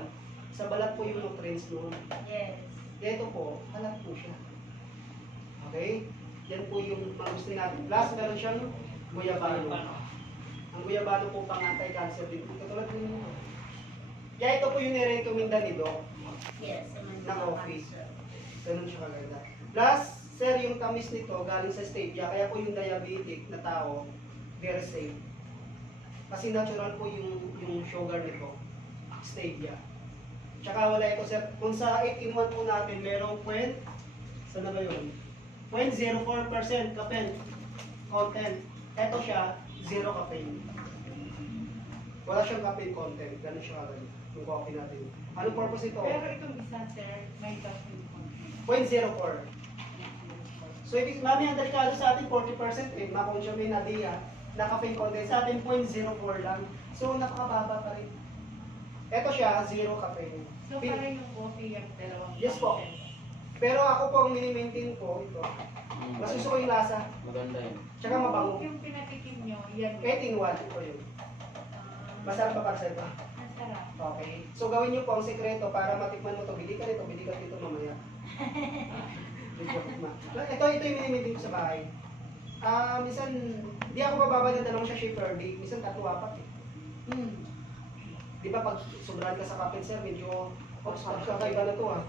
Sa balat po yung nutrients nun. Yes. Ito po, balat po siya. Okay? Yan po yung mangustin natin. Plus, meron siyang guyabano. Ang guyabano po pang anti-cancer din. Katulad din. Kaya ito po yung nire-recommenda ni Doc. Yes. Ng office. Ganun siya kaganda. Plus, sir, yung tamis nito galing sa stevia. Kaya po yung diabetic na tao, very safe. Kasi natural po yung sugar nito. Stevia. Tsaka wala ito, sir. Kung sa 8-in-1 po natin, merong saan na ba yun? 0.04% caffeine content. Ito siya, 0 caffeine. Wala siyang caffeine content. Ganun siya kaganda. Yung coffee natin. Anong purpose ito? Pero itong isa, sir, may caffeine content. 0.04. So, ibig mami, ang delikado sa atin, 40% eh, makonsume na diya, na caffeine content. Sa atin, 0.04 lang. So, napakababa pa rin. Ito siya, 0 caffeine. So, parang yung coffee yung 2%. Yes po. Pero ako po, ang mini-maintain ko, ito. Mas gusto ko yung lasa. Maganda yun. Tsaka mabango. Yung pinatikim nyo, yan. 8-in-1, ito yun. Masarap pa para sa ito. Masarap. Okay. So, gawin niyo po ang sekreto para matikman mo ito. Bili ka nito, bili ka dito mamaya. Ito yung mini-maintain ko sa bahay. Minsan, di ako bababa ng 2 siya shipper day. Minsan 3-4 eh. Di ba pag sobrahan ka sa kapit, sir, medyo kakaiba na to ah.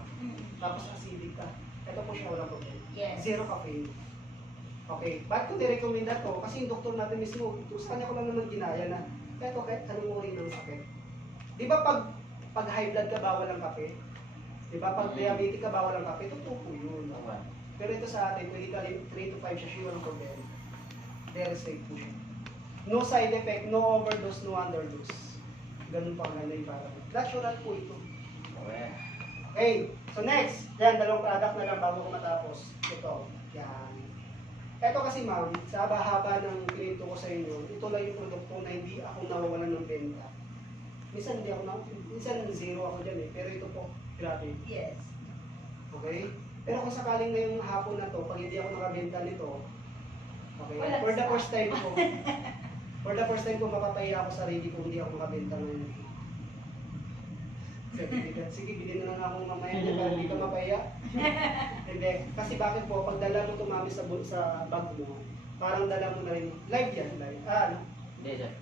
Tapos acidic ka. Ito po siya, walang problema. Yes. 0 caffeine. Okay. Bakit ko nirecommend na to? Kasi yung doktor natin mismo, ito sa kanya ko lang naman ginaya na kahit kahit anong uri ng sakit. Di ba pag high blood ka, bawal ang kape? Di ba pag diabetic ka, bawal ang kape? Totoo po yun. Pero ito sa atin, pwede ka 3 to 5 siya, sure ang problema. Very safe po siya. No side effect, no overdose, no underdose. Ganun pa ang yung parang. Natural po ito. Okay, so next, yan, 2 product na lang bago ko matapos. Ito, yan. Ito kasi ma'am, sa haba-haba ng pinito ko sa inyo, ito lang yung produkto na hindi ako nawawalan ng benta. Minsan hindi ako minsan 0 ako dyan eh, pero ito po, grabe. Yes. Okay? Pero kung sakaling ngayong hapon na to, pag hindi ako nakabenta nito, okay, Wala for the sa- first time ko, mapapahiya ako sa sarili kung hindi ako makabenta ngayon. Sige, bilhin na lang ako mamaya niya para hindi ka mapahiya. Hindi. Kasi bakit po, pag dala mo tumami sa bag mo, parang dala mo na rin, live yan, live. Ano? Hindi, sir.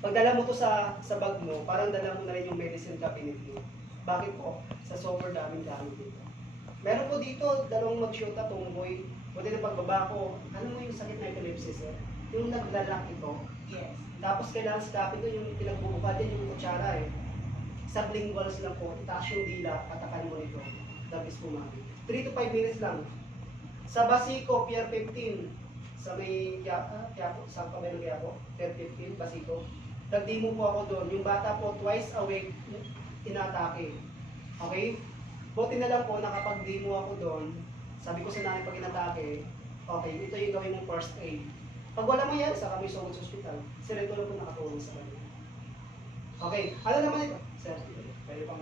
Pag dala mo to sa bag mo, parang dala mo na rin yung medicine cabinet mo. Bakit po? Sa sober daming dami dito. Meron po dito, 2 mag-shoota, tomboy. Buti na pagbaba ko, ano mo yung sakit na epilepsy, sir? Yung naglalak ito. Yes. Tapos kailangan sa kapit ko yung pinagbubukad din yung kutsara eh. Sublinguals lang po, itaas yung dila, patakan mo nito. Dabis po mami. 3 to 5 minutes lang. Sa Basico, Pier 15. Sa may Quiapo, sa Pabelo Quiapo, Pier 15, Basico. Nag-demo po ako doon. Yung bata po, twice a week, inatake. Okay? Buti na lang po, nakapag-demo ako doon. Sabi ko sa nanay pag inatake, okay, ito yung gawin mong first aid. Pag wala mo yan, saka may sugod sa ospital. Sir, ito lang po nakatulong sa kanya. Okay, ano naman ito? Sir. Pwede pang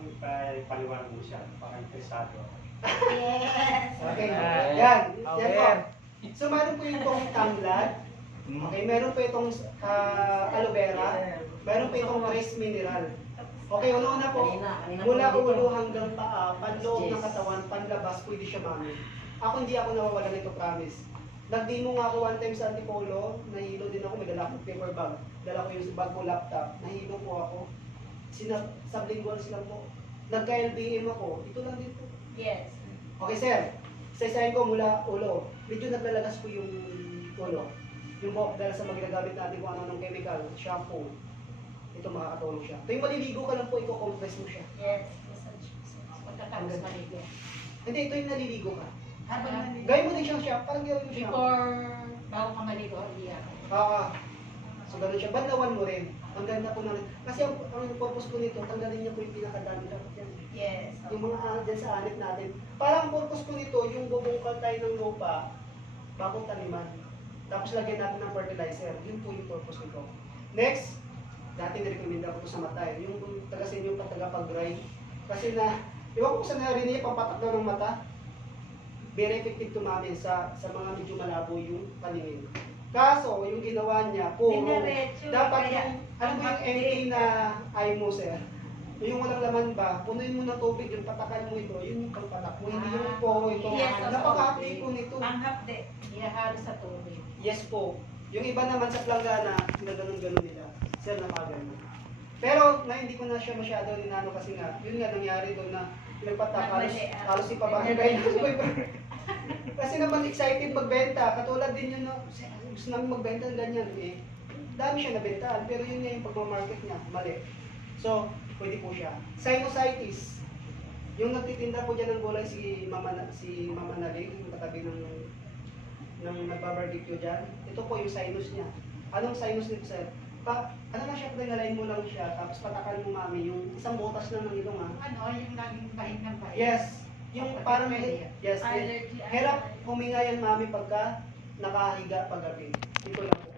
paliwanag mo siya, parang interesado. Yes. Okay, Alright. yan. Yan po. Okay. So, meron po itong tanglad. Okay, meron po itong aloe vera. Meron po itong trace mineral. Okay, una-una po, mula ulo hanggang paa, panloob ng katawan, panlabas, pwede siya mami. Ako hindi ako nawawala nito, promise. Nag-demo nga ako one time sa Antipolo, nahilo din ako, may dala akong paper bag. Dala ko yung bag ko laptop, nahilo po ako. Sublinguals lang po. Nagka-LBM ako, ito lang din po. Yes. Okay, sir. Isa-isahin ko mula ulo. Medyo naglalagas po yung ulo. Yung buhok dahil sa magagamit natin kung ano ng chemical, shampoo. Ito makakatulong siya. Tuwing maliligo ka lang po, i-compress mo siya. Yes. Pagkatapos maligo. Hindi, ito yung naliligo ka. Habang naligo. Gawin mo din siyang shampoo. Parang gawin mo shampoo. Before Bago ka maligo, iyak. So ganun siya. Banlawan mo rin. Ang ganda po na rin. Kasi ang purpose ko nito, tanggalin niya po yung pinakadami dapat yan. Yes. Yung mga dyan sa anit natin. Parang ang purpose ko nito, yung bubungkal tayo ng lupa, bagong taniman. Tapos lagyan natin ng fertilizer. Yun po yung purpose nito. Next, dati nirekomenda ko sa mata yung tagasin yung pag-dry. Kasi iwan ko sa narinig niya, pampatak daw ng mata. Very effective to namin sa mga medyo malabo yung paningin. Kaso, yung ginawa niya, puro, Dinaretso, dapat kaya yung, ano ba yung empty na eye mo, sir? Yung walang laman ba, punuin mo ng tubig, yung patakan mo ito, yun yung pagpatak mo, hindi yung po ito. Yes, Napaka-happy po nito. Ang hapde, ihahalo sa tubig. Yes po. Yung iba naman sa planggana, na ganun-ganun nila. Sir, napagano. Pero na hindi ko na siya masyado ninano kasi nga, yun nga nangyari doon na pinagpatak, halos ipabahay Kasi naman excited magbenta, katulad din yun, no? Gusto namin magbenta ng ganyan. Dami siya nabentahan, pero yun nga yung pagmamarket niya, mali. So, pwede po siya. Sinusitis. Yung nagtitinda po dyan ng gulay si Mama Nalig, yung katabi ng nagbabarbecue dyan. Ito po yung sinus niya. Anong sinus nito, sir? Ano na siya, pinalain mo lang siya, tapos patakan mo mami, yung isang butas lang ng ilong Yung laging bahid ng bahid. Yes. Yung parang, yes. Allergy. Hirap huminga yan mami pagka nakahiga paggabi. Ito lang po.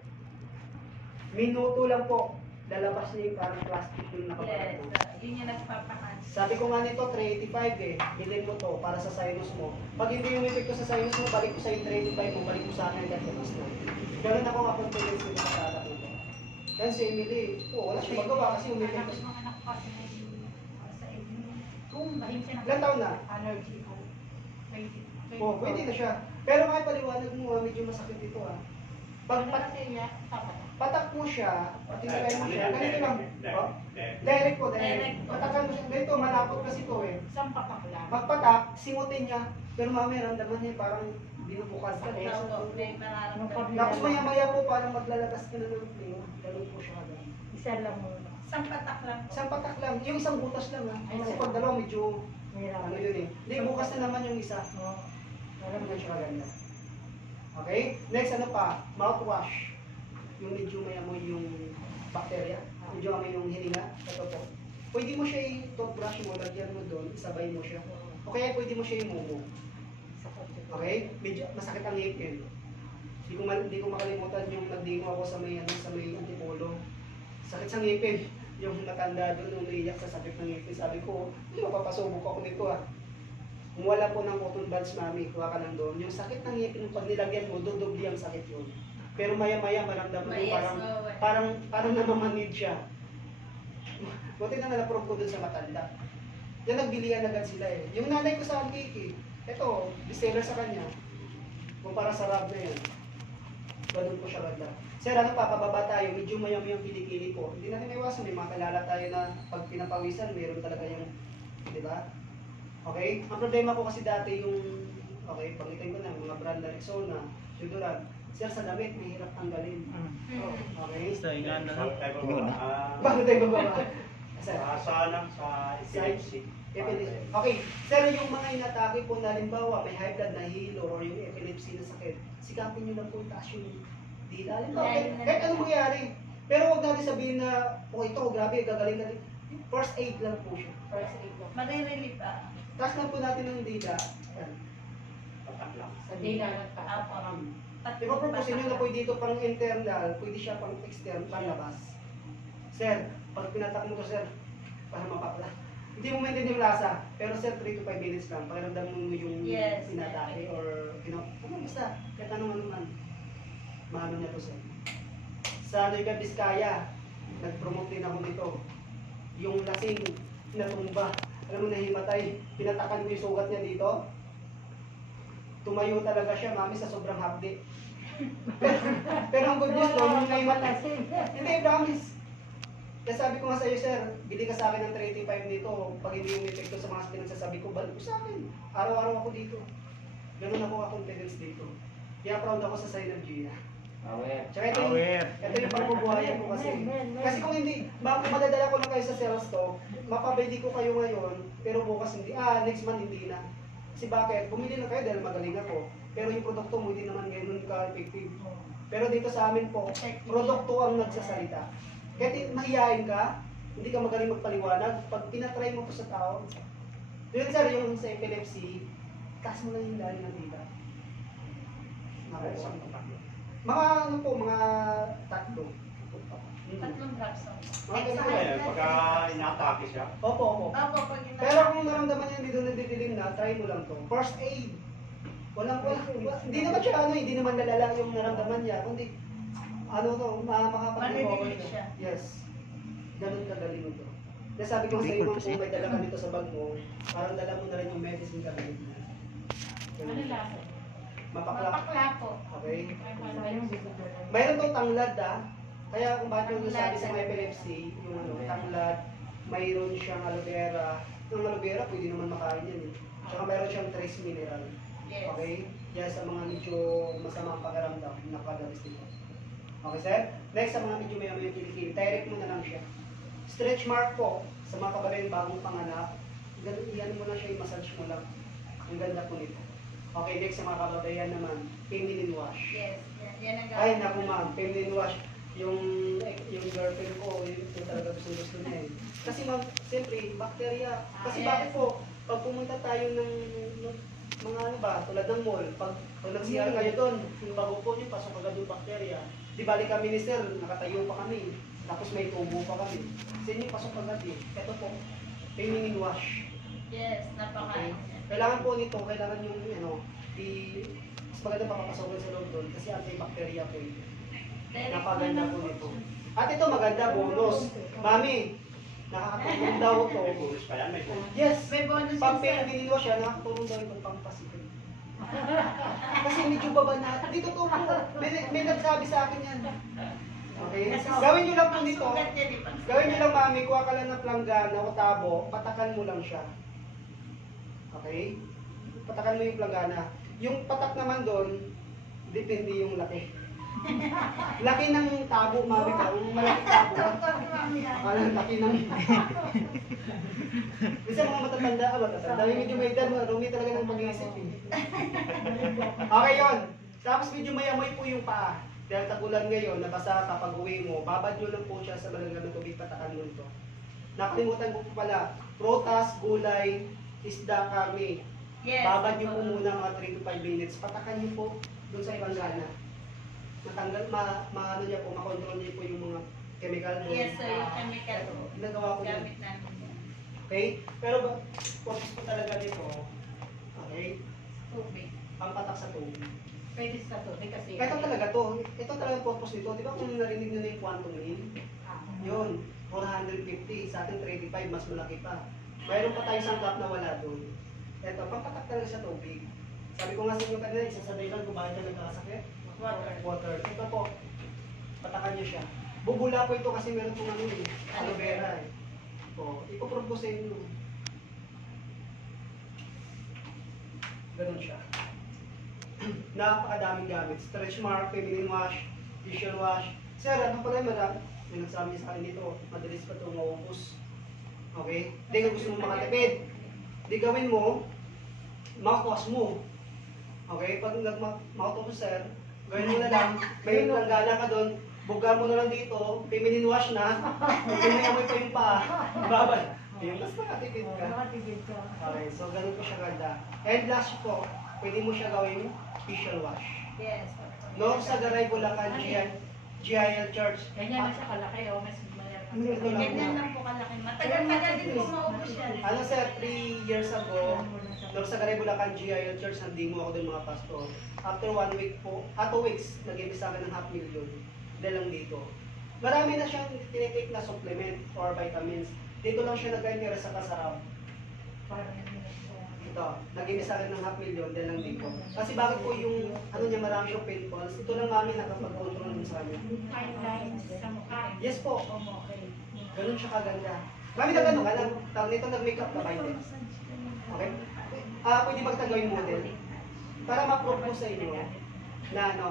Minuto lang po. Lalabas niya yung parang plastic yung Yes, nakapalit. yun yung nagpapakan. Sabi ko nga nito, 385 Bilhin mo to para sa sinus mo. Pag hindi yung epekto sa sinus mo, balik ko sa yung 385 mo, balik ko sa akin agad tapos na. Ganun ako nga confidence nito sa product na to. Yan si Emily, wala siya magawa kasi umipekto sa... Mga anak pa sa evening. Kung bahid siya ng Ilan taon na? allergy ko. Pwede na siya. Pero kahit paliwanag mo, medyo masakit ito Pag patak mo siya, tinagay mo siya, ganito lang. Direct po. Patakan mo siya. Ganito, malapot kasi ito Isang papak lang. Pagpatak, singutin niya. Pero mamaya, ramdaman niya parang binubukas ka. Tapos maya-maya po, parang maglalabas ka na ng flair. Ganun po siya. Isa lang muna. Isang patak lang. Isang patak lang. Yung isang butas lang Kasi pag dalawa, medyo, ano yun Hindi, bukas na naman yung isa. Alam mo siya kaganda. Okay? Next, ano pa? Mouthwash. Yung medyo may amoy yung bacteria. Medyo amoy yung hininga. Ito po. Pwede mo siya i-toothbrush mo, lagyan mo doon, isabay mo siya. O kaya pwede mo siya imumo. Okay? Medyo masakit ang ngipin. Hindi ko makalimutan yung nagdingo ako sa may Antipolo. Sakit sa ngipin. Yung matanda doon, nung naiyak sa sakit ng ngipin, sabi ko, mapapasubok ako nito Wala po ng cotton buds, mami, kuha ka lang doon. Yung sakit ng ngipin, pag nilagyan mo, dudubli ang sakit yun. Pero maya-maya, maramdaman mo parang namamanid siya. Buti na nalaprove ko doon sa matanda. Yan, nagbilihan agad sila Yung nanay ko sa Antique, ito, bestseller sa kanya. Kumpara sa rab na yan. Ganun po siya ganda. Sir, ano pa, pababa tayo, medyo mayami yung kilikili po. Hindi natin iwasan, may mga kalala tayo na pag pinapawisan, meron talaga yung, di ba? Okay? Ang problema ko kasi dati yung, pangitin ko na, mga brand na Rexona, Sudoran. Sir, sa damit, may hirap tanggalin. Okay? Bago tayo bababa. Sir, Sa epilepsy. Okay, sir, yung mga inatake po na halimbawa, may high blood na hilo or yung epilepsy na sakit, sikapin nyo lang po itaas yung dila. Halimbawa, kahit anong mangyari. Pero huwag natin sabihin na, ito, grabe, gagaling natin. First aid lang po siya. First aid lang. Marirelieve Taas lang po natin ng dila. Ayan. Sa dila lang pa. Ipapropose nyo na po dito pang internal, pwede siya pang external, pang labas. Sir, pag pinatak mo to, sir, para mapakla. Hindi mo maintain yung lasa, pero sir, 3 to 5 minutes lang. Pakiramdam mo yung pinatake or, basta, kahit anong man. Maano niya to, sir. Sa Nueva Vizcaya, nag-promote din ako nito. Yung lasing, natumba. Alam mo, nahimatay. Pinatakan ko yung sugat niya dito. Tumayo talaga siya, mami, sa sobrang hapdi. pero ang good news doon, yung nahimatay. Hindi, promise. Kaya sabi ko nga sa iyo, sir, bili ka sa akin ng 385 nito. Pag hindi yung epekto sa mga pinagsasabi ko, balik ko sa akin. Araw-araw ako dito. Ganun ako confidence dito. Kaya proud ako sa Synergy. Tsaka ito yung pagbubuhayan ko kasi. Kasi kung hindi, madadala ko na kayo sa sales to, mapabili ko kayo ngayon, pero bukas hindi, next month hindi na. Kasi bakit? Bumili na kayo dahil magaling ako. pero yung produkto mo hindi naman ganun ka-effective. Pero dito sa amin po, produkto ang nagsasalita. Kahit mahihayin ka, hindi ka magaling magpaliwanag, pag pinatry mo po sa tao, yun sir, yung sa epilepsy, taas mo lang yung lalim ng dita. Ay, isang tatak. Mga ano po, mga tatlo. Tatlong drops lang. Mga ganun. Eh, pagka ina-atake siya, Opo, opo. Opo, pag Pero kung naramdaman niya hindi doon nagdidilim na, try mo lang to. First aid. Hindi naman siya hindi naman nalala yung naramdaman niya, kundi ano to, makakapag-recover Maninilig siya. Yes. Ganun kagaling ito. Kaya sabi ko sa iyo, kung may dala ka dito sa bag mo, parang dala mo na rin yung medicine ka rin. Ano lasa? Mapaklap. Mapakla po. Okay. Mayroon tong tanglad kaya kung bakit yung sabi sa mga epilepsy, yung ano, tanglad, mayroon siyang aloe vera. Yung aloe vera, pwede naman makain yan eh. Tsaka mayroon siyang trace mineral. Yes. Okay? Yan sa mga medyo masamang pakiramdam, nakagalis dito. Okay, sir? Next, sa mga medyo may kilikili, direct mo na lang siya. Stretch mark po, sa mga kababayan bagong panganak, ganun, iyan mo na siya, i-massage mo lang. Ang ganda po nito. Okay, next sa mga kababayan naman, feminine wash. Yes. Yan ang Ay, naku ma'am, feminine wash. Yung girlfriend ko, yun talaga gusto niya eh. Kasi ma'am, siyempre, bakterya. Kasi Yes. bakit po, pag pumunta tayo ng mga ano ba, tulad ng mall, pag nag-CR kayo doon, yung bago po niyo, pasok agad yung bakterya. Di bali kami ni sir, nakatayo pa kami. Tapos may tubo pa kami. Sa inyo, pasok agad eh. Ito po, feminine wash. Yes, napakain. Kailangan po nito, kailangan yung mas maganda papapasokin sa loob doon kasi antibacteria po ito. Napaganda po nito. At ito maganda, bonus. Mami, nakakatulong daw to. may bonus pa yan, may bonus. Yes, May bonus pag yan, sir. pininiwa siya, nakakatulong daw itong pampasikin. Kasi medyo baba na. Dito to po. May nagsabi sa akin yan. Okay? Gawin nyo lang po nito. Sugat niya, di ba? Gawin nyo lang mami, kuha ka lang ng planggana o tabo, patakan mo lang siya. Okay? Patakan mo yung planggana. Yung patak naman doon, depende yung laki. Laki ng tabo, mami ka. Yung malaking tabo. Parang laki ng... Kasi mga matatanda, yung medyo may edad, marumi talaga ng pag-iisip eh. Okay yon. Tapos medyo mayamoy po yung paa. Dahil tagulan ngayon, nabasa kapag uwi mo, babad nyo lang po siya sa malagang tubig, patakan mo ito. Nakalimutan ko po pala, prutas, gulay, isda, karne. Yes. Babad nyo po muna mga 3 to 5 minutes. Patakan nyo po dun sa ibang gana. Matanggal, ano niya po, makontrol niya po yung mga chemical doon. Yes, sir. Yung chemical po. Ginagawa ko yan. Gamit namin yan. Okay? Pero focus ko talaga dito. Okay? Tubig. Pampatak sa tubig. Pwede sa tubig kasi. Ito talaga to. Ito talaga yung purpose nito. Di ba kung narinig nyo na yung quantum mean? Yun. 450. Sa atin 35. Mas malaki pa. Mayroon pa tayong sangkap na wala doon. Ito, pampatak talaga sa tubig. Sabi ko nga sa inyo kanina, isasabihin lang kung bakit ka nagkakasakit. Water. Water. Ito po. Patakan nyo siya. Bubula po ito kasi meron pong ano eh. Aloe vera eh. O, ipoprove ko sa inyo. Ganun siya. Napakadaming gamit. Stretch mark, feminine wash, facial wash. Sir, ano pala yung madam? May nagsabi sa akin dito, madalis pa ito maubos. Okay? Hindi ka gusto mo makatipid. Di gawin mo, mouthwash mo. Okay? Pag nag-mouthwash sir, gawin mo na lang, may langgana ka doon, buga mo na lang dito, feminine wash na, may pa yung paa, babal. Mas nakatipid ka. Okay, so ganun po siya ganda. And last po, pwede mo siya gawin facial wash. Yes. Noong sa Garay, Bulacan, GIL Church. Ganyan na siya kalaki. O, mas Ito lang ganyan po. lang po kalaki. Matagal-tagal din po maubos yan. Ano sir, 3 years ago, noong sa Garay, Bulacan, GIL Church, nandimo ako doon mga pastor. After 1 week po, 2 weeks, nag-ibig sa akin ng 500,000. Dahil lang dito. Marami na siyang tinitake na supplement or vitamins. Dito lang siya nagka-interest sa kasarap. Ito, nag-ibig sa akin ng 500,000 dahil lang dito. Kasi bakit po yung, ano niya, marami siyang pimples, ito lang namin nakapag-control din sa kanya. Fine lines sa mukha. Yes po, Okay. ganun siya kaganda. Mami na gano'n ka lang, tawag nito nag-makeup ka ba hindi? Okay? Pwede magtagawin model para ma-prove ko sa inyo na ano.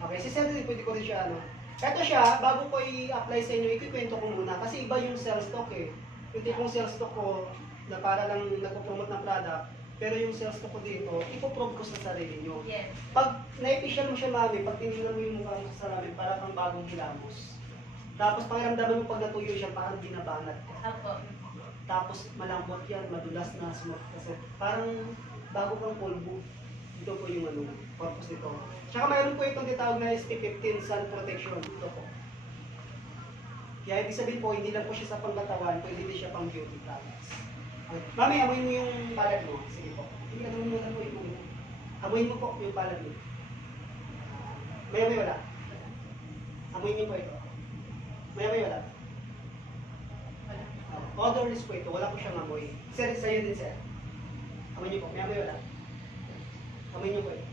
Okay, si Sir din pwede ko rin siya ano. Ito siya, bago ko i-apply sa inyo, ikikwento ko muna kasi iba yung sales stock eh. Yung tipong sales stock ko na para lang nagpo-promote ng product, Pero yung sales ko po dito, ipoprove ko sa sarili nyo. Yes. Pag naipisyal mo siya, mami, pag tinignan mo yung mukha mo sa salamin, para kang bagong hilamos. Tapos pakiramdaman mo pag natuyo siya, parang binabanat ka. Opo. Tapos malambot yan, madulas na smooth kasi parang bago kang polvo. Ito po yung ano, purpose nito. Tsaka mayroon po itong tinatawag na SPF15 sun protection. Ito po. Kaya ibig sabihin po, hindi lang po siya sa pangkatawan, pwede din siya pang beauty products. Okay. Mami, amoy mo yung palad mo. Sige po. Hindi ka naman amoy mo. Amoy mo po yung palad mo. May wala. Amoy niyo po ito. May wala. Odorless po ito. Wala po siyang amoy. Sir, sa'yo din, sir. Amoy niyo po. May wala. Amoy niyo po ito.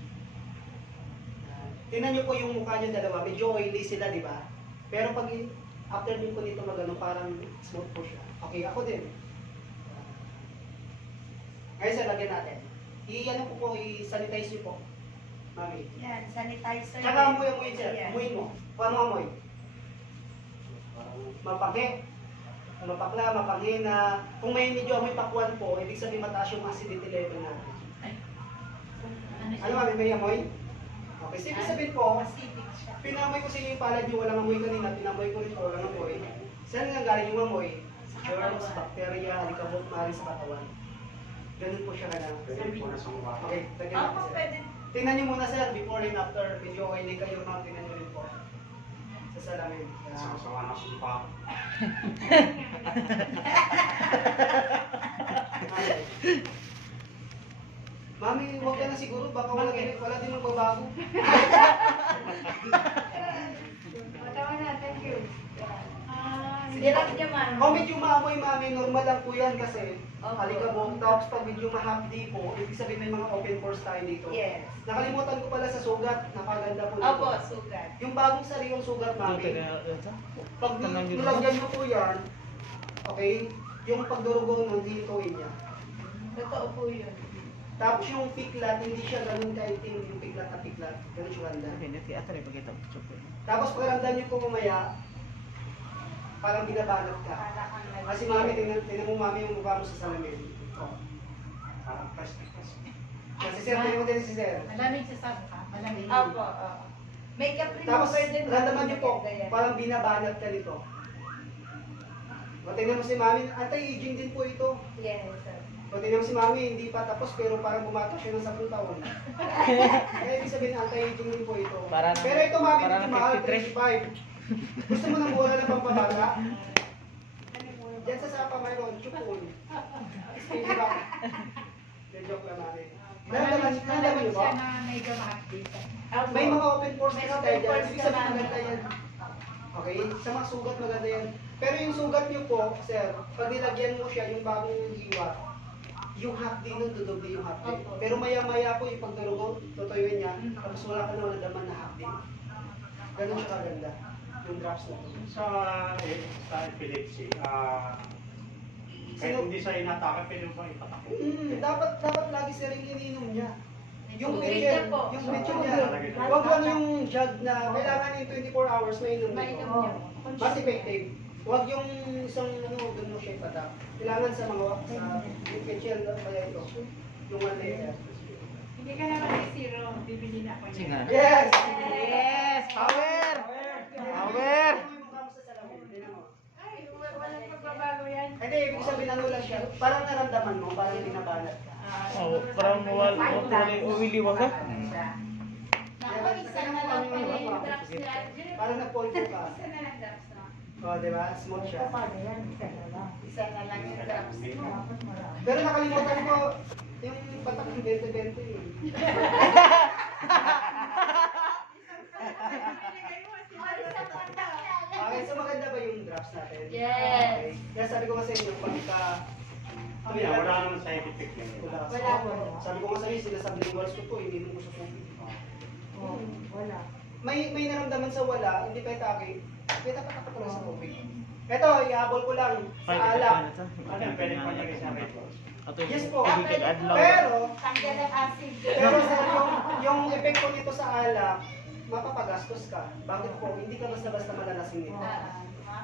Tingnan niyo po yung mukha niyo dalawa. Medyo oily sila, di ba? Pero pag after din po nito magano, parang smooth po siya. Okay, ako din. Ngayon, sir, lagyan natin. I-ano po po, i-sanitize niyo po. Mami. Yan, sanitizer. Tsaka amoy, sir. Yan. Amoy mo. Paano amoy? Mapake. Mapakla, mapanghina. Kung may medyo amoy pakwan po, ibig sabihin mataas yung acidity level natin. Ano mami, may amoy? Okay, so ibig sabihin po, Acidic siya. pinamoy ko sa inyo yung palad niyo, walang amoy kanina, pinamoy ko rin po, walang amoy. Saan nga galing yung amoy? Germs, bacteria, alikabok, maaaring sa katawan. Ganun po siya kailangan. Pwede po na sa mukha. Okay, lagyan Opo, natin sir. pwede. Tingnan niyo muna sir, before and after, medyo oily kayo ma'am, tingnan niyo rin po. Sa salamin. Sama-sama na sa mukha. Mami, huwag ka na siguro, baka wala din magbabago. Matawa na, thank you. Direct naman. Kung medyo maamoy mami, normal lang po yan kasi Opo. alikabok. Tapos pag medyo mahapdi po, ibig sabihin may mga open pores tayo dito. Yes. Nakalimutan ko pala sa sugat, napaganda po Opo, sugat. Yung bagong sariwang sugat mami, pag nilagyan mo po yan, okay, yung pagdurugo ng hintuin niya. Totoo po yun. Tapos yung piklat, hindi siya ganun kaitim yung piklat na piklat. Ganun siya ganda. Tapos pagkaramdam niyo po mamaya, parang binabanat ka. Para kang Kasi mami, tingnan mo mami yung mukha mo sa salamin. Oh. Parang plastic. Kasi sir, tingnan mo din si sir. Malamig siya sa mukha. Malamig. Opo, opo. Makeup Tapos, remover din. ramdaman niyo po, Ganda yan. parang binabanat ka nito. O, tingnan mo si mami, anti-aging din po ito. Yes, sir. O, tingnan mo si mami, hindi pa tapos pero parang bumata siya ng 10 taon. Kaya ibig sabihin, anti-aging din po ito. Para na- Pero ito mami, para medyo na mahal, 53. 35. Gusto mo ng mura na pampabata? Diyan sa sapa mayroon, chupon. Hindi ba? Joke lang mami. Nalaman niyo siya ba? na medyo mahapdita. Opo. May mga open pores May kasi open tayo dyan. pores Ibig ka, sabihin mami. maganda yan. Okay? Sa mga sugat maganda yan. Pero yung sugat niyo po, sir, pag nilagyan mo siya, yung bagong hiwa, yung hapdi nun, dudoble yung hapdi. Opo. Pero maya-maya po yung pagdurugo, tutuyuin niya, tapos wala ka na wala daman na hapdi. Ganun siya kaganda. Yung drops na to. Sa epilepsy, kahit Sino- hindi sa inatake, pwede mo ba ipatakip? Dapat lagi sir yung iniinom niya. Yung Tubig medyo, niya po. yung medyo Oo. niya. Huwag lang yung jug na kailangan in 24 hours may inom Mainom nito. niyo. Mas effective. Huwag yung isang ano, doon mo siya ipatak. Kailangan sa mga sa kitchen na kaya ito. Yung 1 liter. Hindi ka naman si Zero. Bibili na ako niya. Singa. Yes! Yes! Power! Power! Ay, walang pagbabago yan. Hindi, ibig sabihin ano lang siya. Parang naramdaman mo, parang binabanat ka. Oh, parang uwili-wag ka. Naku, isa na lang pala yung drops ni Arjun. Parang napolvo ka. Isa na lang drops na. O, di ba? Smooth siya. Isa na lang yung drops. Pero nakalimutan ko, yung patak ng 20-20 eh. Okay, so maganda ba yung drops natin? Yes. Okay. Kaya sabi ko nga sa inyo, pagka... Wala naman side effect yan. Wala po. Sabi ko nga sa inyo, sinasublinguals ko to, hindi nung ko sa tubig. Wala. May naramdaman sa wala, hindi pa itake, kita pa ko lang sa tubig. Ito, ihabol ko lang sa alak. Ano yan, pwede pa niya sa red horse? Yes po. Ah, pwede po. Pero, Tanggal ang acid. pero sa yung epekto nito sa alak, mapapagastos ka. Bakit po? Hindi ka basta-basta malalasing nito.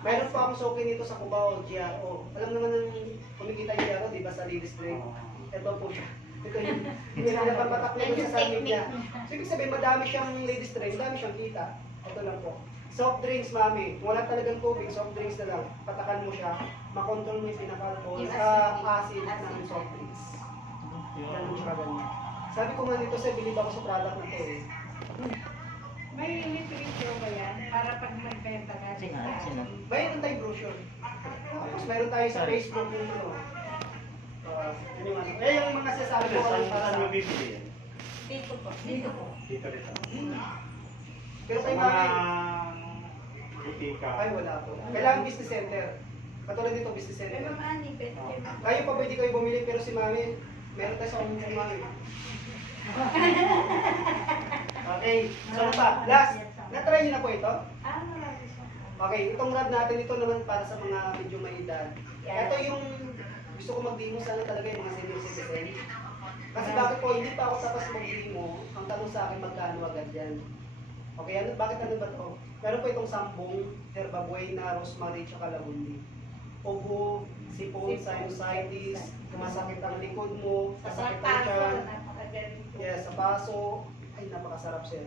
Mayroon po akong suki nito sa Cubao, GRO. Alam naman ng kumikita yung GRO, di ba, sa ladies drink? Ito po siya. Ito yung pinapatak niya sa sarili niya. So, ibig sabihin, madami siyang ladies drink, madami siyang kita. Ito lang po. Soft drinks, mami. Kung wala talagang tubig, soft drinks na lang. Patakan mo siya. Makontrol mo yung pinaka-alcohol sa acid ng soft drinks. Ganun siya ganun. Sabi ko nga nito, sir, bilib ako sa product na to eh. May literature ba yan? Para pag magbenta ka. Mayroon tayong brochure. Tapos mayroon tayo sa Facebook yung ano. Yun yung ano. Yung mga sasabi ko Saan kami para saan sa... mo bibili yan? Dito po. Dito po. Dito rin. Pero Sa tayo mga mami, butika. ay wala po. Kailangan business center. Katulad dito, business May center. mga ani, pwede kayo mag- Kayo pa pwede kayo bumili, pero si mami, meron tayo sa kumukong mami. Okay, so ano pa? Last, na-try niyo na po ito? marami siya. Okay, itong rod natin, ito naman para sa mga medyo may edad. Ito yung gusto ko mag-demo sana talaga yung mga senior citizen. Kasi bakit po, hindi pa ako tapos mag-demo, ang tanong sa akin magkano agad yan. Okay, ano, bakit ano ba ito? Meron po itong sambong, herba buena, rosemary, tsaka labundi. Ubo, sipon, sinusitis, masakit ang likod mo, masakit ang tiyan, yes, sa baso, ay napakasarap siya.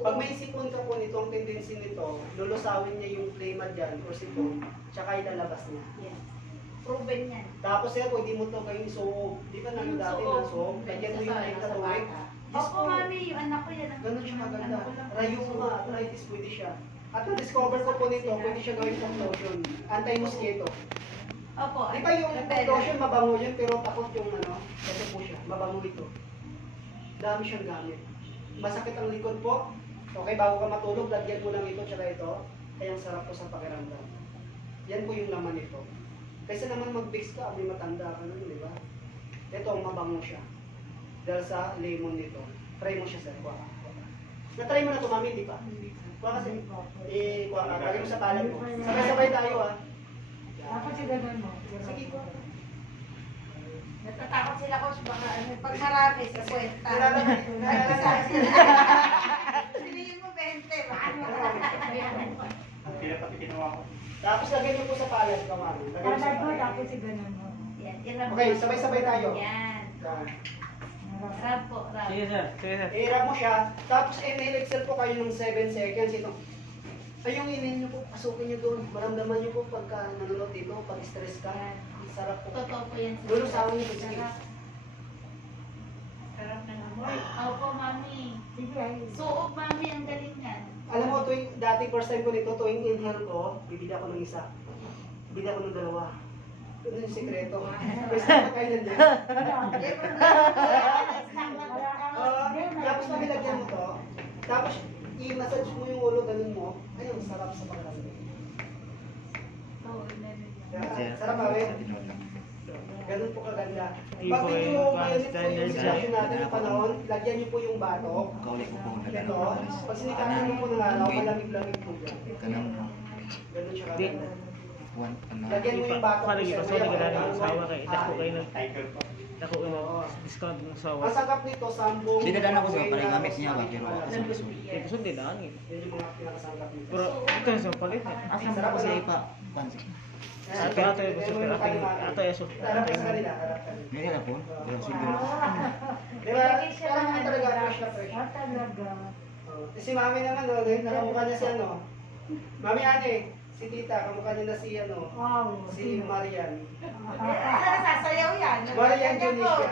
Pag may sipon ka po nito, ang tendency nito, lulusawin niya yung flema dyan or sipon, tsaka ilalabas niya. Yes. Proven yan. Tapos yan, pwede mo ito kayong suog. Di ba namin dati ng suog? Lagyan mo yung may katuwig. Opo, mami, yung anak ko yan. ang- Ganun siya maganda. Anak ko lang. Rayuma, arthritis, pwede siya. At na-discover ko po nito, pwede siya gawin pang lotion. Anti-mosquito. Opo. Di ba yung lotion, mabango yun, pero takot yung ano, ito po siya, mabango ito. Dami siyang gamit. Masakit ang likod po. Okay, bago ka matulog, lagyan mo lang ito, tsaka ito. Kaya ang sarap po sa pakiramdam. Yan po yung laman nito. Kaysa naman mag-fix ka, may matanda ka nun, di ba? Ito, mabango siya. Dahil sa lemon nito. Try mo siya, sir. Kuha ka. Na-try mo na ito, mami, di ba? Kuha kasi. Kuha ka. Lagay mo sa palad mo. Sabay-sabay tayo, ah. Tapos yung gano'n mo. Sige, kuha. Natatakot sila ko baka ano, pag marami sa kwenta. Piliin mo 20, baka Ang pinapati kinuha ko. Tapos lagay mo po sa palad ka, mami. Lagay mo sa Tatay ko, palad. tapos yung gano'n mo. Yan, irap Okay, sabay-sabay tayo. Yan. Yan. Rap po, rap. Sige sir, sige sir. I-rub mo siya. Tapos inhale exhale po kayo ng 7 seconds. Ito. Ay, yung inhale nyo po, pasukin nyo doon. Maramdaman nyo po pagka nanonood dito, pag stress ka. Ang sarap po. Totoo po yan. Dulo sa amin yung sige. Sarap. Sarap ng amoy. Opo, mami. Sige, ay. Suog, mami, ang galing yan. Alam mo, dati first time ko nito, tuwing inhale ko, bibili ako ng isa. Bibili ako ng dalawa. Ito yung sikreto. First time ko kayo nandiyan. Tapos pamilagyan mo to. Tapos i-massage mo yung ulo, ganun mo. Ay, ang sarap sa pakiramdam. Sarap ba, Wen? Ganun po kaganda. Pag medyo mainit po yung sitwasyon natin yung panahon, lagyan niyo po yung batok. Ito, pag sinikatan mo po ng araw, malamig-lamig po dyan. Ganun siya kaganda. Lagyan mo yung batok. Paano po, yung sir, paso ni maya, Galani maya, ng sawa kay dako kayo ng Tiger po. dako kayo ng discount ng sawa. Ang sangkap nito, sambong. Dinadala ko sa buena, paling gamit niya ba, rosemary, pero pala. sa masul. Kaya kusog din daan eh. Yan yung mga pinakasangkap nito. Pero ito yung sa palit eh. Asa mo ko sa ipa? Pansi. Ato ato yung gusto pero ato yung sup. Harap ka sa kanila, harap ka. Meron na po. Pero siguro. Di ba? Parang ano talaga, fresh na fresh. Ah, talaga. Si mami naman, no, nakamukha niya si ano. Mami ate, si tita, kamukha niya na si ano, Wow. si Marian. Sasayaw yan. Marian Junisha.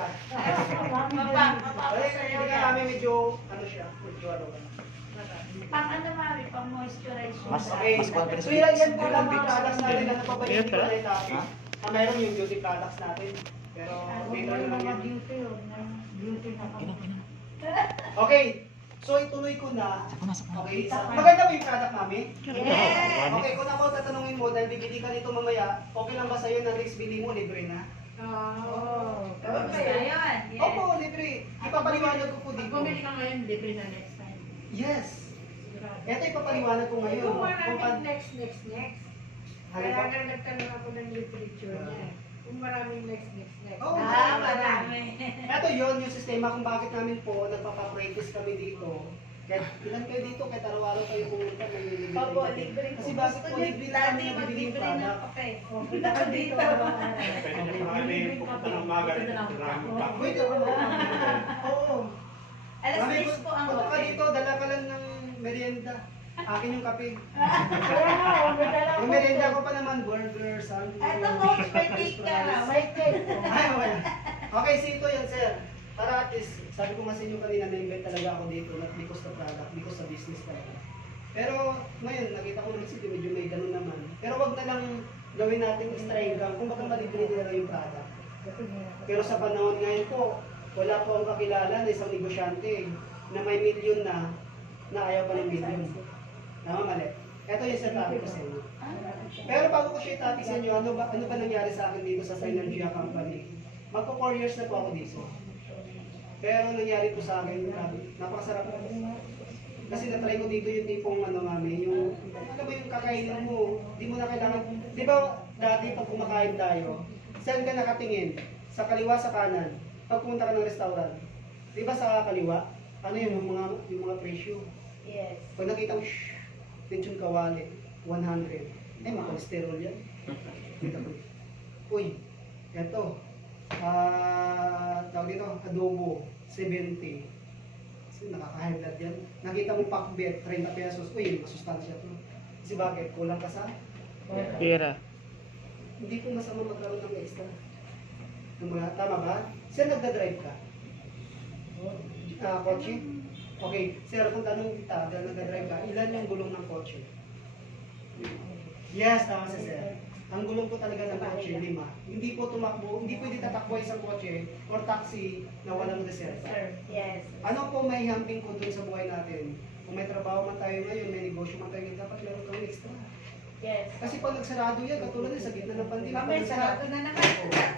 Mapapasayaw Hindi ka yan. kami medyo, ano siya, medyo ano ba. Pang ano, mami, pang moisturize. Mas- Okay, mas confidence so yan po lang with mga products natin na napapayin Yes, ko na yung topic. Ha? Mayroon yung beauty products natin. Pero, Ano may ba yung naman mga yan. beauty yun? Beauty na Inom, inom. Okay, so ituloy ko na. Sako na, sako na. Okay, maganda ba yung product mami? Yes! Okay, kung ako tatanungin mo, dahil bibili ka nito mamaya, okay lang ba sa'yo na next bili mo, libre na? Oo. Basta yun. Yes. Opo, libre. Ipapaliwanag ko po dito. Bumili ka ngayon, libre na next time. Yes. Sigurado. Ito ipapaliwanag ko ngayon. Kung Kung maraming pa- next. Ano Kaya ba? nga nagtanong ako ng literature niya. Kung maraming next. Oh, Ah, marami. Ito yon yung sistema kung bakit namin po nagpapapractice kami dito. Kahit ilan kayo dito, kahit araw-araw kayo pumunta, may libre Opo, kayo. libre. Kasi bakit po libre na kami nabibili yung product? Punta ka dito. Pwede pa kami pupunta ng umaga rin. Maraming tao. Pwede po. Oo. Alas Mami, 10 po ang punta ka open. dito, dala ka lang ng merienda. Akin yung kape. Kaya nga, may dala Yung ko. merienda ko pa naman, burger, sandwich. Ito po, may cake ka. May cake. Ay, wala. Okay, sito yan, sir. Para at least, sabi ko nga sa inyo kanina, na-invent talaga ako dito, not because of product, because sa business talaga. Pero ngayon, nakita ko naman sito, medyo may ganun naman. Pero wag na lang gawin natin extra income, kung baka malibre na lang yung product. Pero sa panahon ngayon po, wala po ang kakilala na isang negosyante na may milyon na ayaw pa ng milyon. Tama, mali. Ito yung sa topic ko sa inyo. Pero bago ko siya topic sa inyo, ano ba nangyari sa akin dito sa Synergia Company? Magpo 4 years na po ako dito. Pero nangyari po sa akin, napakasarap po. Kasi natry ko dito yung tipong mami, yung yung kakainin mo, di mo na kailangan, di ba dati pag kumakain tayo, saan ka nakatingin? Sa kaliwa, sa kanan. Pag pumunta ka ng restaurant, di ba sa kaliwa, ano yung mga presyo? Yes. Pag nakita mo, lechon kawali, 100. Ay, mga cholesterol yan. Kita ko. Uy, eto. Tawag dito, adobo, 70. Kasi nakaka-high blood yan. Nakita mo pakbet, 30 pesos. Uy, masustansya to. Kasi bakit? Kulang ka sa? Pera. Hindi po masama magkaroon ng extra. Tama ba? Sir, nagda-drive ka? Kotse? Okay, sir, kung tanong kita, dahil nagda-drive ka, ilan yung gulong ng kotse? Yes, tama si sir. Ang gulong po talaga ng kotse, 5. Hindi po tumakbo, hindi pwede tatakbo isang kotse or taxi na walang reserva. Yes. Ano po may hamping ko dun sa buhay natin? Kung may trabaho man tayo ngayon, may negosyo man tayo, dapat meron kang extra. Yes. Kasi pag nagsarado yan, katulad yan, sa gitna ng pandemya, Mamay, pag sarado na naman.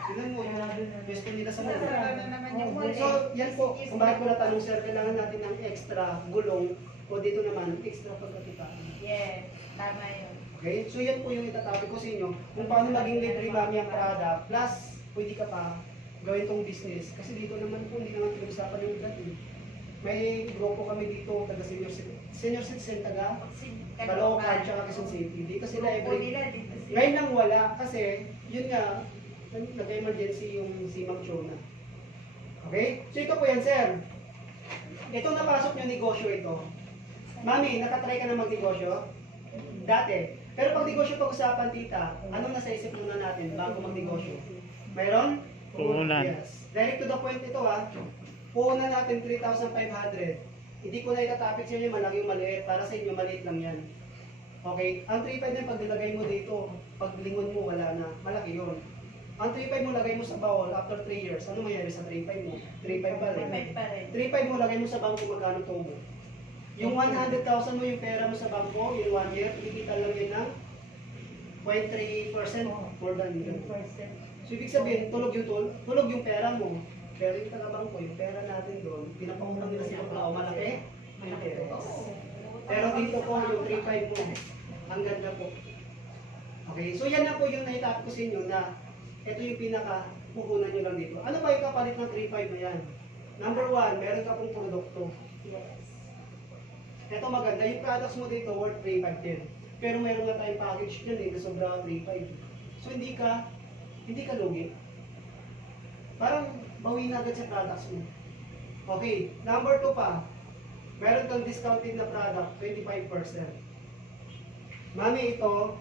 Tignan mo, yung pwesto nila sa mall. Sarado na naman yung mall. So, yan po, kung bakit ko natanong sir, kailangan natin ng extra gulong o dito naman, extra pagkakitaan. Yes. Tama yun. Okay? So, yan po yung itatopic ko sa inyo, kung paano maging libre mami ang product, plus, pwede ka pa gawin tong business. Kasi dito naman po, hindi naman pinag-usapan yung edad eh. May grupo kami dito, taga senior citizen, taga Caloocan, tsaka Quezon City. Dito sila every ngayon lang wala kasi yun nga, nag-emergency yung si Ma'am Chona. Okay? So ito po yan, sir. Ito napasok yung negosyo ito. Mami, nakatry ka na magnegosyo? Dati. Pero pag negosyo pag-usapan, tita, anong nasa isip muna natin bago magnegosyo? Mayroon? Puhunan. Yes. Direct to the point ito ha. Puhunan natin 3,500. Hindi ko na itatapik sa inyo malaki o maliit. Para sa inyo, maliit lang yan. Okay? Ang 3.5 na pag nilagay mo dito, pag lingon mo, wala na. Malaki yun. Ang 3.5 mo lagay mo sa bawal after 3 years. Ano mangyari sa 3.5 mo? 3.5 pa rin. 3.5 mo lagay mo sa bangko, magkano to mo? Yung 100,000 mo yung pera mo sa bangko, yung 1 year, kikita lang yun ng 0.3% more than yun. So ibig sabihin, tulog yung pera mo. Pero yung taga-bangko, yung pera natin doon, pinapakutang nila sa bakla o malaki, interest. Pero dito po, yung 3.5 mo, ang ganda po. Okay, so yan na po yung naitapos ko sa inyo na ito yung pinaka-puhunan nyo lang dito. Ano ba yung kapalit ng 3.5 na yan? Number 1, meron ka pong produkto. Yes. Ito maganda, yung products mo dito worth 3.5 din. Pero meron na tayong package dyan na sobra 3.5. So hindi ka lugi. Parang bawi na agad sa products mo. Okay, number 2 pa. Meron kang discounted na product, 25%. Mami, ito,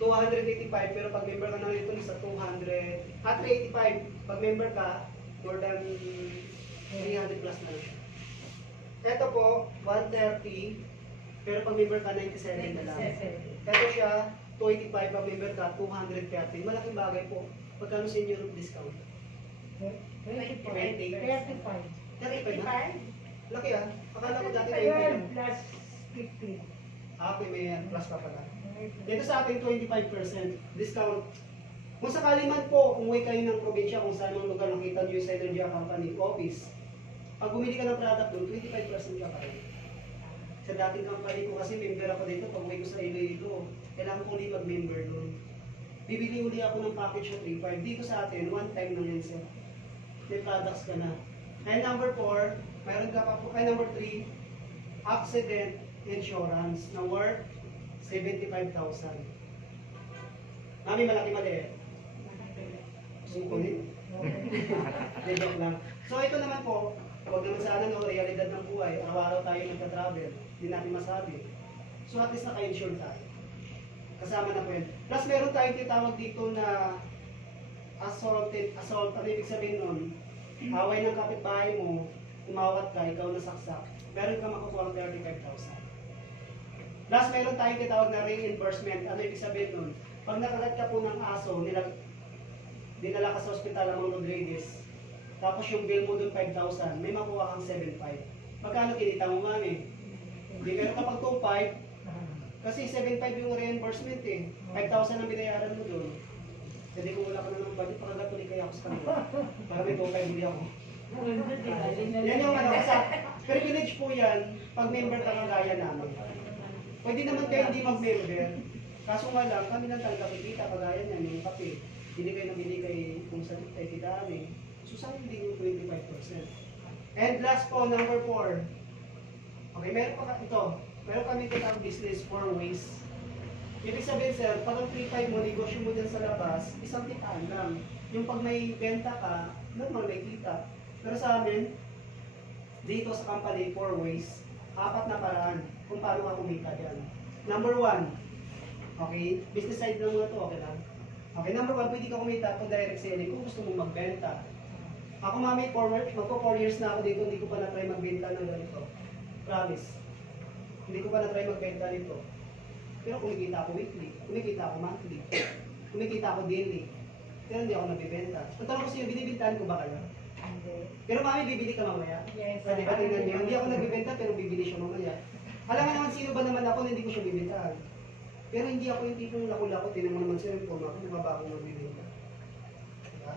285, pero pag member ka na nito sa 200, 385, pag member ka, more than 300 plus na siya. Ito po, 130, pero pag member ka, 97 na lang. Ito siya, 285, pag member ka, 230. Malaking bagay po. Pagkano senior discount? 25. 35 na? Laki ah. Akala ko dati 20 lang. plus 50. Okay, may plus pa pala. Dito sa ating 25% discount. Kung sakali man po, umuwi kayo ng probinsya kung saan ang lugar nakita nyo yung Synergia Company office, pag bumili ka ng product doon, 25% ka pa rin. Sa dating company ko kasi member ako dito, pag uwi ko sa Iloilo, kailangan kong ulit mag-member doon. Bibili uli ako ng package na 3.5. Dito sa atin, one time lang yan sir. May products ka na. And number 4, mayroon ka pa po, number 3, accident insurance na worth 75,000. Mami, malaki mali. Sukulit. Joke lang. So ito naman po, huwag naman sana no, realidad ng buhay. Araw-araw tayo nagka-travel, hindi natin masabi. So at least naka-insure tayo. Kasama na po yun. Plus meron tayong tinatawag dito na assault, ano ibig sabihin nun? Away ng kapitbahay mo, umawat ka, ikaw nasaksak. Meron ka makukuha ng 35,000. Plus meron tayong tinatawag na reimbursement. Ano ibig sabihin nun? Pag nakagat ka po ng aso, dinala ka sa ospital ng mga Rodriguez, tapos yung bill mo dun 5,000, may makuha kang 7,500. Magkano kinita mo, mami? Hindi meron ka pag 2,500, kasi 7,500 yung reimbursement eh. 5,000 ang binayaran mo dun. Hindi kung wala ka na ng budget, pakagatuloy kaya ako sa kanila. Para may 2,500 hindi ako. Yan yung ano, kasi privilege po yan, pag member ka kagaya namin. Pwede naman kayo hindi mag-member, kaso nga lang, kami lang talaga kikita, kagaya niyan, yung kape. Binigay na binigay kung sa dami. So saan hindi yung 25%? And last po, number 4. Okay, meron pa ito. Meron kami kitang business 4 ways. Ibig sabihin sir, pag ang 3-5 mo, negosyo mo dyan sa labas, isang tikaan lang. Yung pag may benta ka, normal may kita. Pero sa amin, dito sa company, 4 ways, 4 na paraan kung paano ka kumita dyan. Number 1, okay, business side lang muna to, okay lang? Okay, number 1, pwede ka kumita kung direct selling kung gusto mong magbenta. Ako mami, magpo 4 years na ako dito, hindi ko pa na-try magbenta ng ganito. Promise. Hindi ko pa na-try magbenta nito. Pero kumikita ako weekly, kumikita ako monthly, kumikita ako daily. Pero hindi ako nagbibenta. Ang tanong ko sa'yo, binibintahan ko ba kayo? Pero mami, bibili ka mamaya? Yes. Pwede ba tingnan niyo? Hindi ako nagbibenta pero bibili siya mamaya. Alam nga naman sino ba naman ako na hindi ko siya bibintahan. Pero hindi ako yung tipong lako-lako, tinan mo naman siya yung forma ko, mababa akong magbibenta. Diba?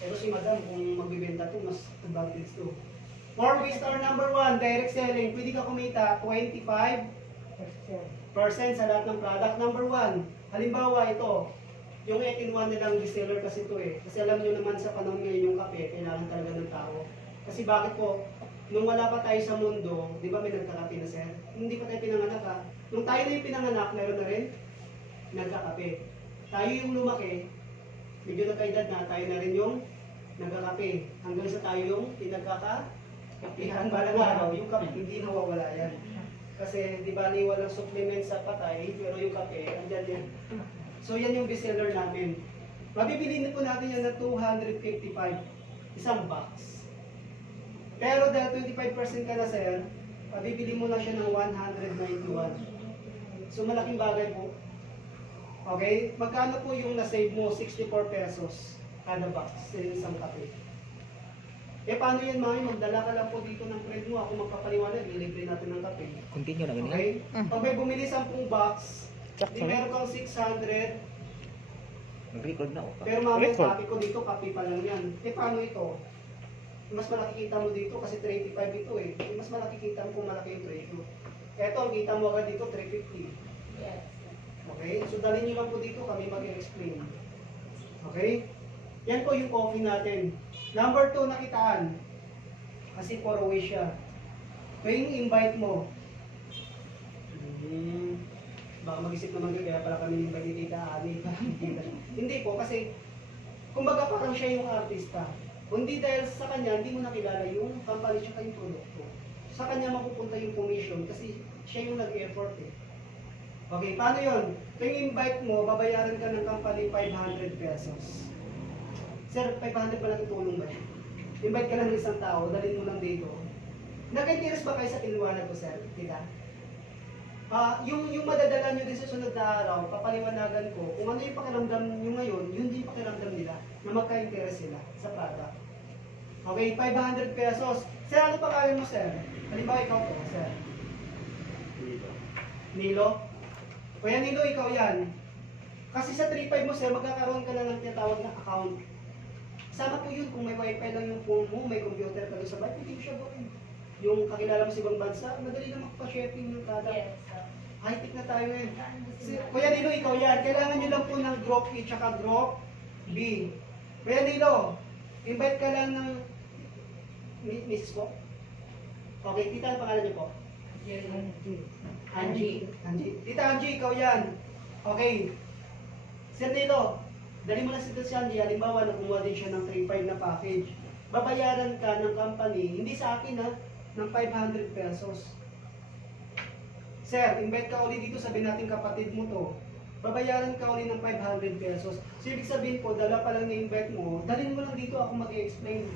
Pero si madam, kung magbibenta to, mas advantage to. 4 star number 1, direct selling. Pwede ka kumita 25% sa lahat ng product. Number 1, halimbawa ito, yung 18-1 nilang reseller kasi ito eh. Kasi alam nyo naman sa panahon ngayon yung kape, kailangan talaga ng tao. Kasi bakit po? Nung wala pa tayo sa mundo, di ba may nagkakape na sir? Hindi pa tayo pinanganak ha. Nung tayo na yung pinanganak, meron na rin nagkakape. Tayo yung lumaki, medyo nagkaedad na, tayo na rin yung nagkakape. Hanggang sa tayo yung pinagkakapihan balang araw, yung kape, hindi nawawala yan. Kasi di ba walang supplement sa patay, pero yung kape, andyan yan. So yan yung bestseller namin. Mabibili po natin yan na 255, isang box. Pero dahil 25% ka na sir, mabibili mo na siya ng 191. So malaking bagay po. Okay? Magkano po yung na-save mo? 64 pesos kada box sa isang kape. Eh paano yan mami? Magdala ka lang po dito ng friend mo. Ako magpapaliwanag, ilibre natin ng kape. Continue na ganyan. Okay? Pag may bumili 10 box, di meron kang 600. Nag-record na ako. Pero mami, Record. kape ko dito, kape pa lang yan. Eh paano ito? Mas malaki kita mo dito kasi 35 ito eh. Mas malaki kita mo kung malaki yung presyo. Eto, ang kita mo agad dito, 350. Yes. Okay? So dalhin nyo lang po dito, kami mag-explain. Okay? Yan po yung coffee natin. Number 2, nakitaan. Kasi 4 ways siya. Kaya yung invite mo. Baka mag-isip naman kayo, kaya pala kami invite ni Tita Ani. Hindi po, kasi kumbaga parang siya yung artista. Kundi dahil sa kanya, hindi mo nakilala yung company tsaka yung produkto. Sa kanya mapupunta yung commission kasi siya yung nag-effort eh. Okay, paano yun? Kung invite mo, babayaran ka ng company 500 pesos. Sir, 500 ba lang itulong ba? Invite ka lang ng isang tao, dalhin mo lang dito. Nag-interest ba kayo sa pinliwanag ko, sir? Tita? Yung madadala nyo din sa sunod na araw, papaliwanagan ko, kung ano yung pakiramdam nyo ngayon, yun din yung pakiramdam nila na magka-interest sila sa product. Okay, 500 pesos. Sir, ano pa kaya mo, sir? Halimbawa ikaw to, sir. Nilo? Kuya Nilo, ikaw yan. Kasi sa 3.5 mo, sir, magkakaroon ka na ng tinatawag na account. Sama po yun, kung may wifi lang yung phone mo, may computer ka doon sa bahay, hindi mo siya gawin. Yung kakilala mo sa ibang bansa, madali na magpa-shipping ng product. Yes. High-tech na tayo ngayon. Kuya Nilo, ikaw yan. Kailangan nyo lang po ng group A tsaka group B. Kuya Nilo, invite ka lang ng Mrs. ko. Okay, kita ang pangalan niyo po. Angie. Tita Angie, ikaw yan. Okay. Sir Nilo, dali mo na si Tita Angie, halimbawa na kumuha din siya ng 3.5 na package. Babayaran ka ng company, hindi sa akin ha, ng 500 pesos. Sir, invite ka ulit dito, sabihin natin kapatid mo to. Babayaran ka ulit ng 500 pesos. So, ibig sabihin po, dala pa lang na-invite mo, dalhin mo lang dito, ako mag-explain.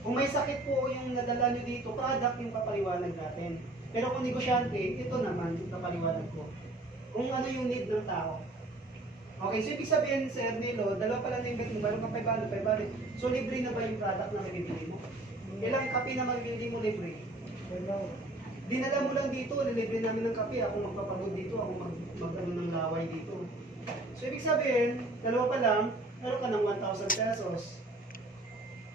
Kung may sakit po yung nadala nyo dito, product yung papaliwanag natin. Pero kung negosyante, ito naman yung papaliwanag ko. Kung ano yung need ng tao. Okay, so ibig sabihin, Sir Nilo, dalawa pa lang na-invite mo, meron ka 500. So, libre na ba yung product na nabibili mo? Ilang kape na mabibili mo libre? Dinala mo lang dito, nilibre namin ng kape, ako magpapagod dito, ako mag-ano ng laway dito. So, ibig sabihin, dalawa pa lang, meron ka ng 1,000 pesos.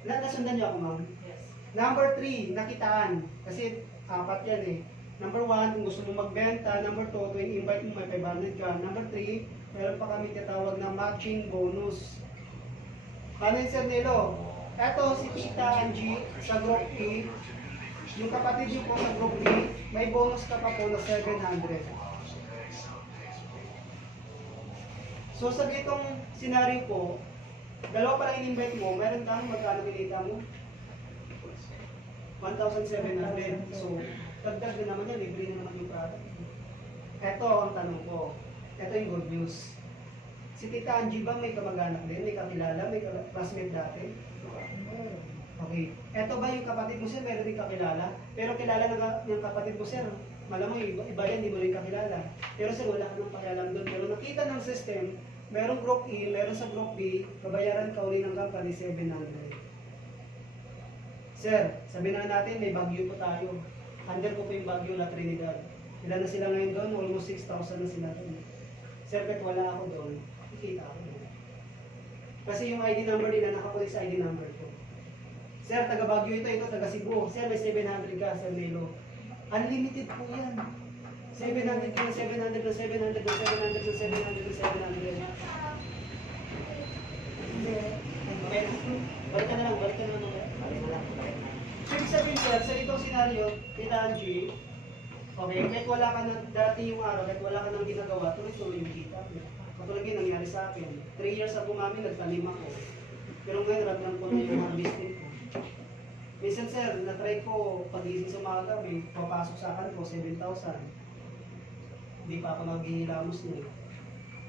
Nasundan niyo ako, ma'am? Yes. Number 3, nakitaan. Kasi 4 yan eh. Number 1, kung gusto mo magbenta. Number 2, tuwing invite mo may 500 ka. Number 3, meron pa kami tinatawag na matching bonus. Paano yun, Sir Nilo? Eto, si Tita Angie sa Group E. Yung kapatid niyo po sa Group E, may bonus ka pa po na 700. So sa ganitong senaryo po, dalawa pa lang in-invite mo, meron kang magkano kinita mo? 1,700. So, dagdag na naman yan, libre na naman yung product. Ito ang tanong ko. Ito yung good news. Si Tita Angie ba may kamag-anak din? May kakilala? May classmate dati? Okay. Ito ba yung kapatid mo, sir? Meron din kakilala? Pero kilala ng kapatid mo, sir. Malamang iba yan, hindi mo rin kakilala. Pero sir, wala ka nang pakialam doon. Pero nakita ng system, merong group E, meron sa group B, babayaran ka uli ng company 700. Sir, sabihin na natin may bagyo po tayo. Under ko po yung bagyo na Trinidad. Ilan na sila ngayon doon? Almost 6,000 na sila doon. Sir, kahit wala ako doon, kikita ako doon. Kasi yung ID number nila nakakulik sa ID number ko. Sir, taga Baguio ito, taga Cebu. Sir, may 700 ka, Sir Nilo. Unlimited po yan. 700 na 700 na 700 na 700 na 700 na 700. Okay. Balik ka na lang, balik ka na lang. So, ibig sabihin, sir, sa itong senaryo, Tita Angie, okay, kahit wala ka na, dati yung araw, kahit wala ka nang ginagawa, tuloy-tuloy yung kita. Katulad yun, nangyari sa akin. 3 years ago mami, nagtanim ako. Pero ngayon, ramdam ko na yung harvesting ko. Minsan, sir, na-try ko, pag-ising sa umaga, may papasok sa akin ko, 7,000. Hindi pa ako maghihilamos niya.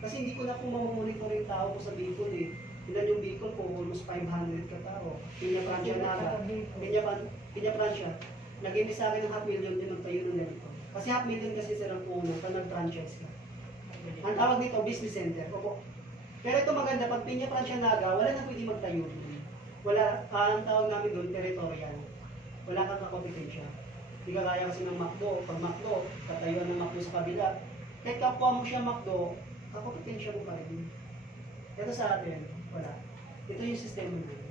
Kasi hindi ko na po mamamonitor yung tao ko sa Bicol eh. Ilan yung Bicol ko, almost 500 ka tao. Pinya Francia na Pinya Francia. Nag-give sa akin ng 500,000 yun, nagtayo ng ganito. Kasi 500,000 kasi sir ang puno, pag nag-franchise ka. Ang tawag nito, business center. Opo. Pero ito maganda, pag Pinya Francia Naga, wala na pwede magtayo. Wala, ang tawag namin doon, territorial. Wala kang kakompetensya. Hindi ka kaya kasi ng McDo. Pag McDo, katayuan ng McDo sa kabila. Kahit kapwa mo siya McDo, kakompetensya mo pa rin. Ito sa atin, wala. Ito yung sistema natin.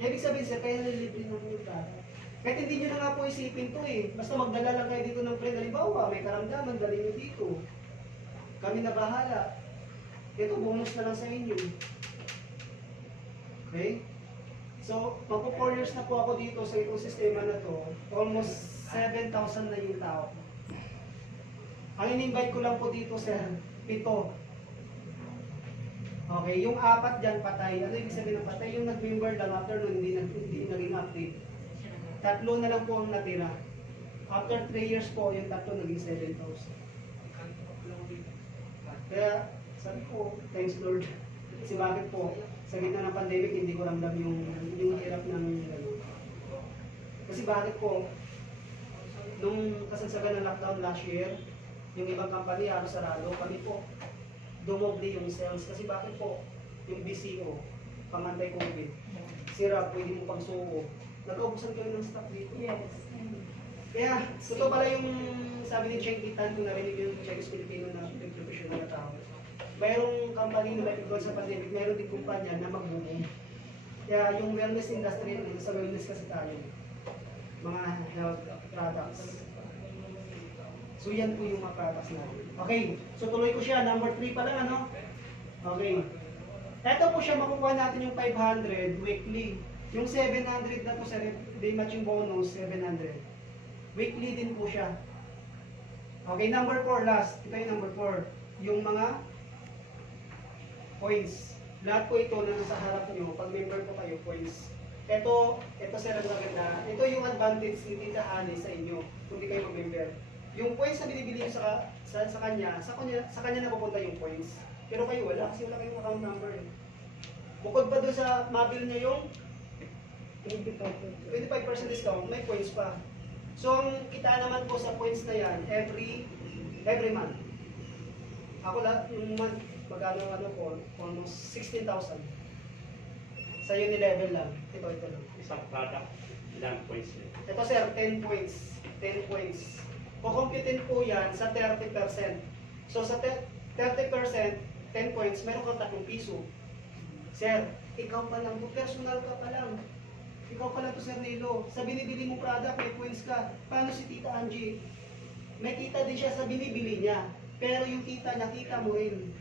Ibig sabihin sir, kaya nalilibre naman yung product. Kahit hindi nyo na nga po isipin to eh. Basta magdala lang kayo dito ng friend. Halimbawa, may karamdaman, dali nyo dito. Kami na bahala. Ito, bonus na lang sa inyo. Okay? So, magpo 4 years na po ako dito sa itong sistema na to. Almost 7,000 na yung tao. Ang in-invite ko lang po dito, sir, 7. Okay, yung 4 dyan patay. Ano ibig sabihin ng patay? Yung nag-member lang after nun, hindi naging active. 3 na lang po ang natira. After 3 years po, yung 3 naging 7,000. Kaya, sabi ko, thanks Lord. Kasi bakit po? Sa gitna ng pandemic, hindi ko ramdam yung hirap ng gano'n. Kasi bakit po? Nung kasagsagan ng lockdown last year, yung ibang company, halos sarado, kami po, dumoble yung sales. Kasi bakit po? Yung BCO, pangantay COVID, sira, pwede mo pagsuko. Nag-aubusan kayo ng stock dito. Yes. Kaya, ito pala yung sabi ni Cheng Kitan, kung narinig yung Chinese Filipino na professional na tao. Mayroong company na may pagkakas sa pandemic, mayroon din kumpanya na mag-boom. Kaya yung wellness industry, sa wellness kasi tayo, mga health products. So yan po yung mga products natin. Okay, so tuloy ko siya, number 3 pa lang ano? Okay. Ito po siya, makukuha natin yung 500 weekly. Yung 700 na po sa day matching bonus, 700. Weekly din po siya. Okay, number 4 last. Ito yung number 4. Yung mga points. Lahat po ito na nasa harap nyo, pag member po kayo, points. Ito sir ang maganda. Ito yung advantage ni Tita Annie sa inyo, kung di kayo mag-member. Yung points na binibili nyo sa kanya na pupunta yung points. Pero kayo wala, kasi wala kayong account number. Bukod pa doon sa mabil niya yung 25% discount, may points pa. So, ang kita naman po sa points na yan, every month. Ako lahat, yung month, magkano po, almost 16,000. Sa Unilevel lang. Ito lang. Isang product, ilang points yun. Ito sir, 10 points. 10 points. Kukumpitin po yan sa 30%. So, sa 30%, 10 points, meron kang 3 piso. Sir, ikaw pa lang, personal ka pa lang. Ikaw pala to Sir Nilo. Sa binibili mong product, may points ka. Paano si Tita Angie? May kita din siya sa binibili niya. Pero yung kita niya, kita mo rin.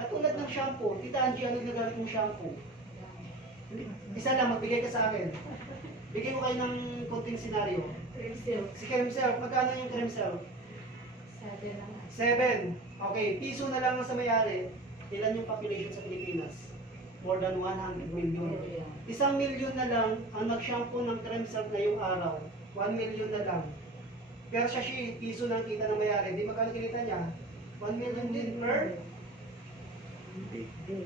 Katulad ng shampoo. Tita Angie, ano ginagamit mong shampoo? Isa lang, magbigay ka sa akin. Bigay ko kayo ng konting senaryo. Si Kremsel, magkano yung Kremsel? 7. Okay, piso na lang ang sa mayari. Ilan yung population sa Pilipinas? More than 100 million. 1 million na lang ang nag-shampoo ng Kremsel ngayong araw. 1 million na lang. Pero siya piso lang kita ng mayari. Di magkano kinita niya? 1 million din per?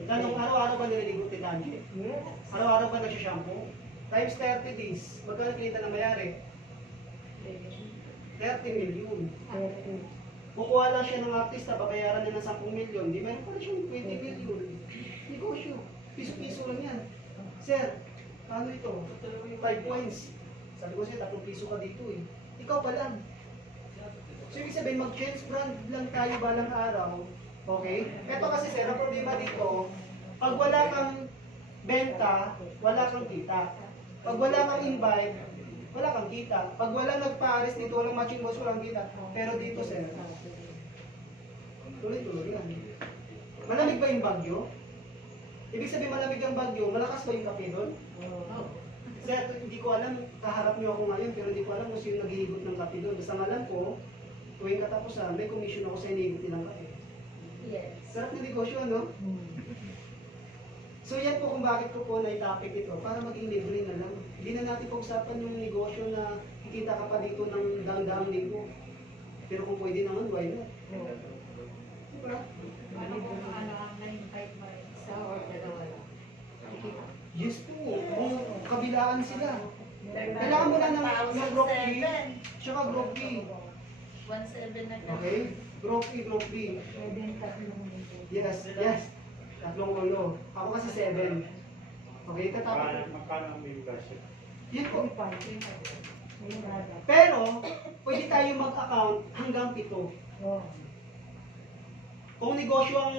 Tanong, araw-araw ba nililigo Tita Angie? Araw-araw ba nagsha-shampoo? Times 30 days. Magkano kinita ng mayari? 30 million. Kukuha lang siya ng artista, babayaran niya ng 10 million. Di meron pala siyang 20 million. Negosyo. Piso-piso lang yan. Sir, ano ito? 5 points. Sabi ko sa'yo, 3 piso ka dito eh. Ikaw pa lang. So, ibig sabihin, mag-change brand lang tayo balang araw. Okay? Ito kasi sir, ang problema dito, pag wala kang benta, wala kang kita. Pag wala kang invite, wala kang kita. Pag wala nagpares dito, walang matching boss, walang kita. Pero dito sir, tuloy-tuloy yan. Malamig ba yung bagyo? Ibig sabihin malamig ang bagyo, malakas ba yung kape doon? Sir, hindi ko alam, kaharap niyo ako ngayon, pero hindi ko alam kung sino naghihigot ng kape doon. Basta alam ko, tuwing katapusan, may commission ako sa hinihigot nilang kape. Yes. Sarap na negosyo, ano? So yan po kung bakit ko po na-topic ito, para maging libre na lang. Hindi na natin pag-usapan yung negosyo na kikita ka pa dito ng daang-daang linggo. Pero kung pwede naman, why not? Diba? Ano kung ano ang na-invite mo? Isa or dalawa lang? Yes po, kung kabilaan sila. Kailangan mo lang ng group B, tsaka group B. 1.7 na Okay? Group B. Yes. Tatlong ulo. Ako kasi 7. Okay, tatapos. Magkano ang membership? Yun po. Pero, pwede tayo mag-account hanggang 7. Kung negosyo ang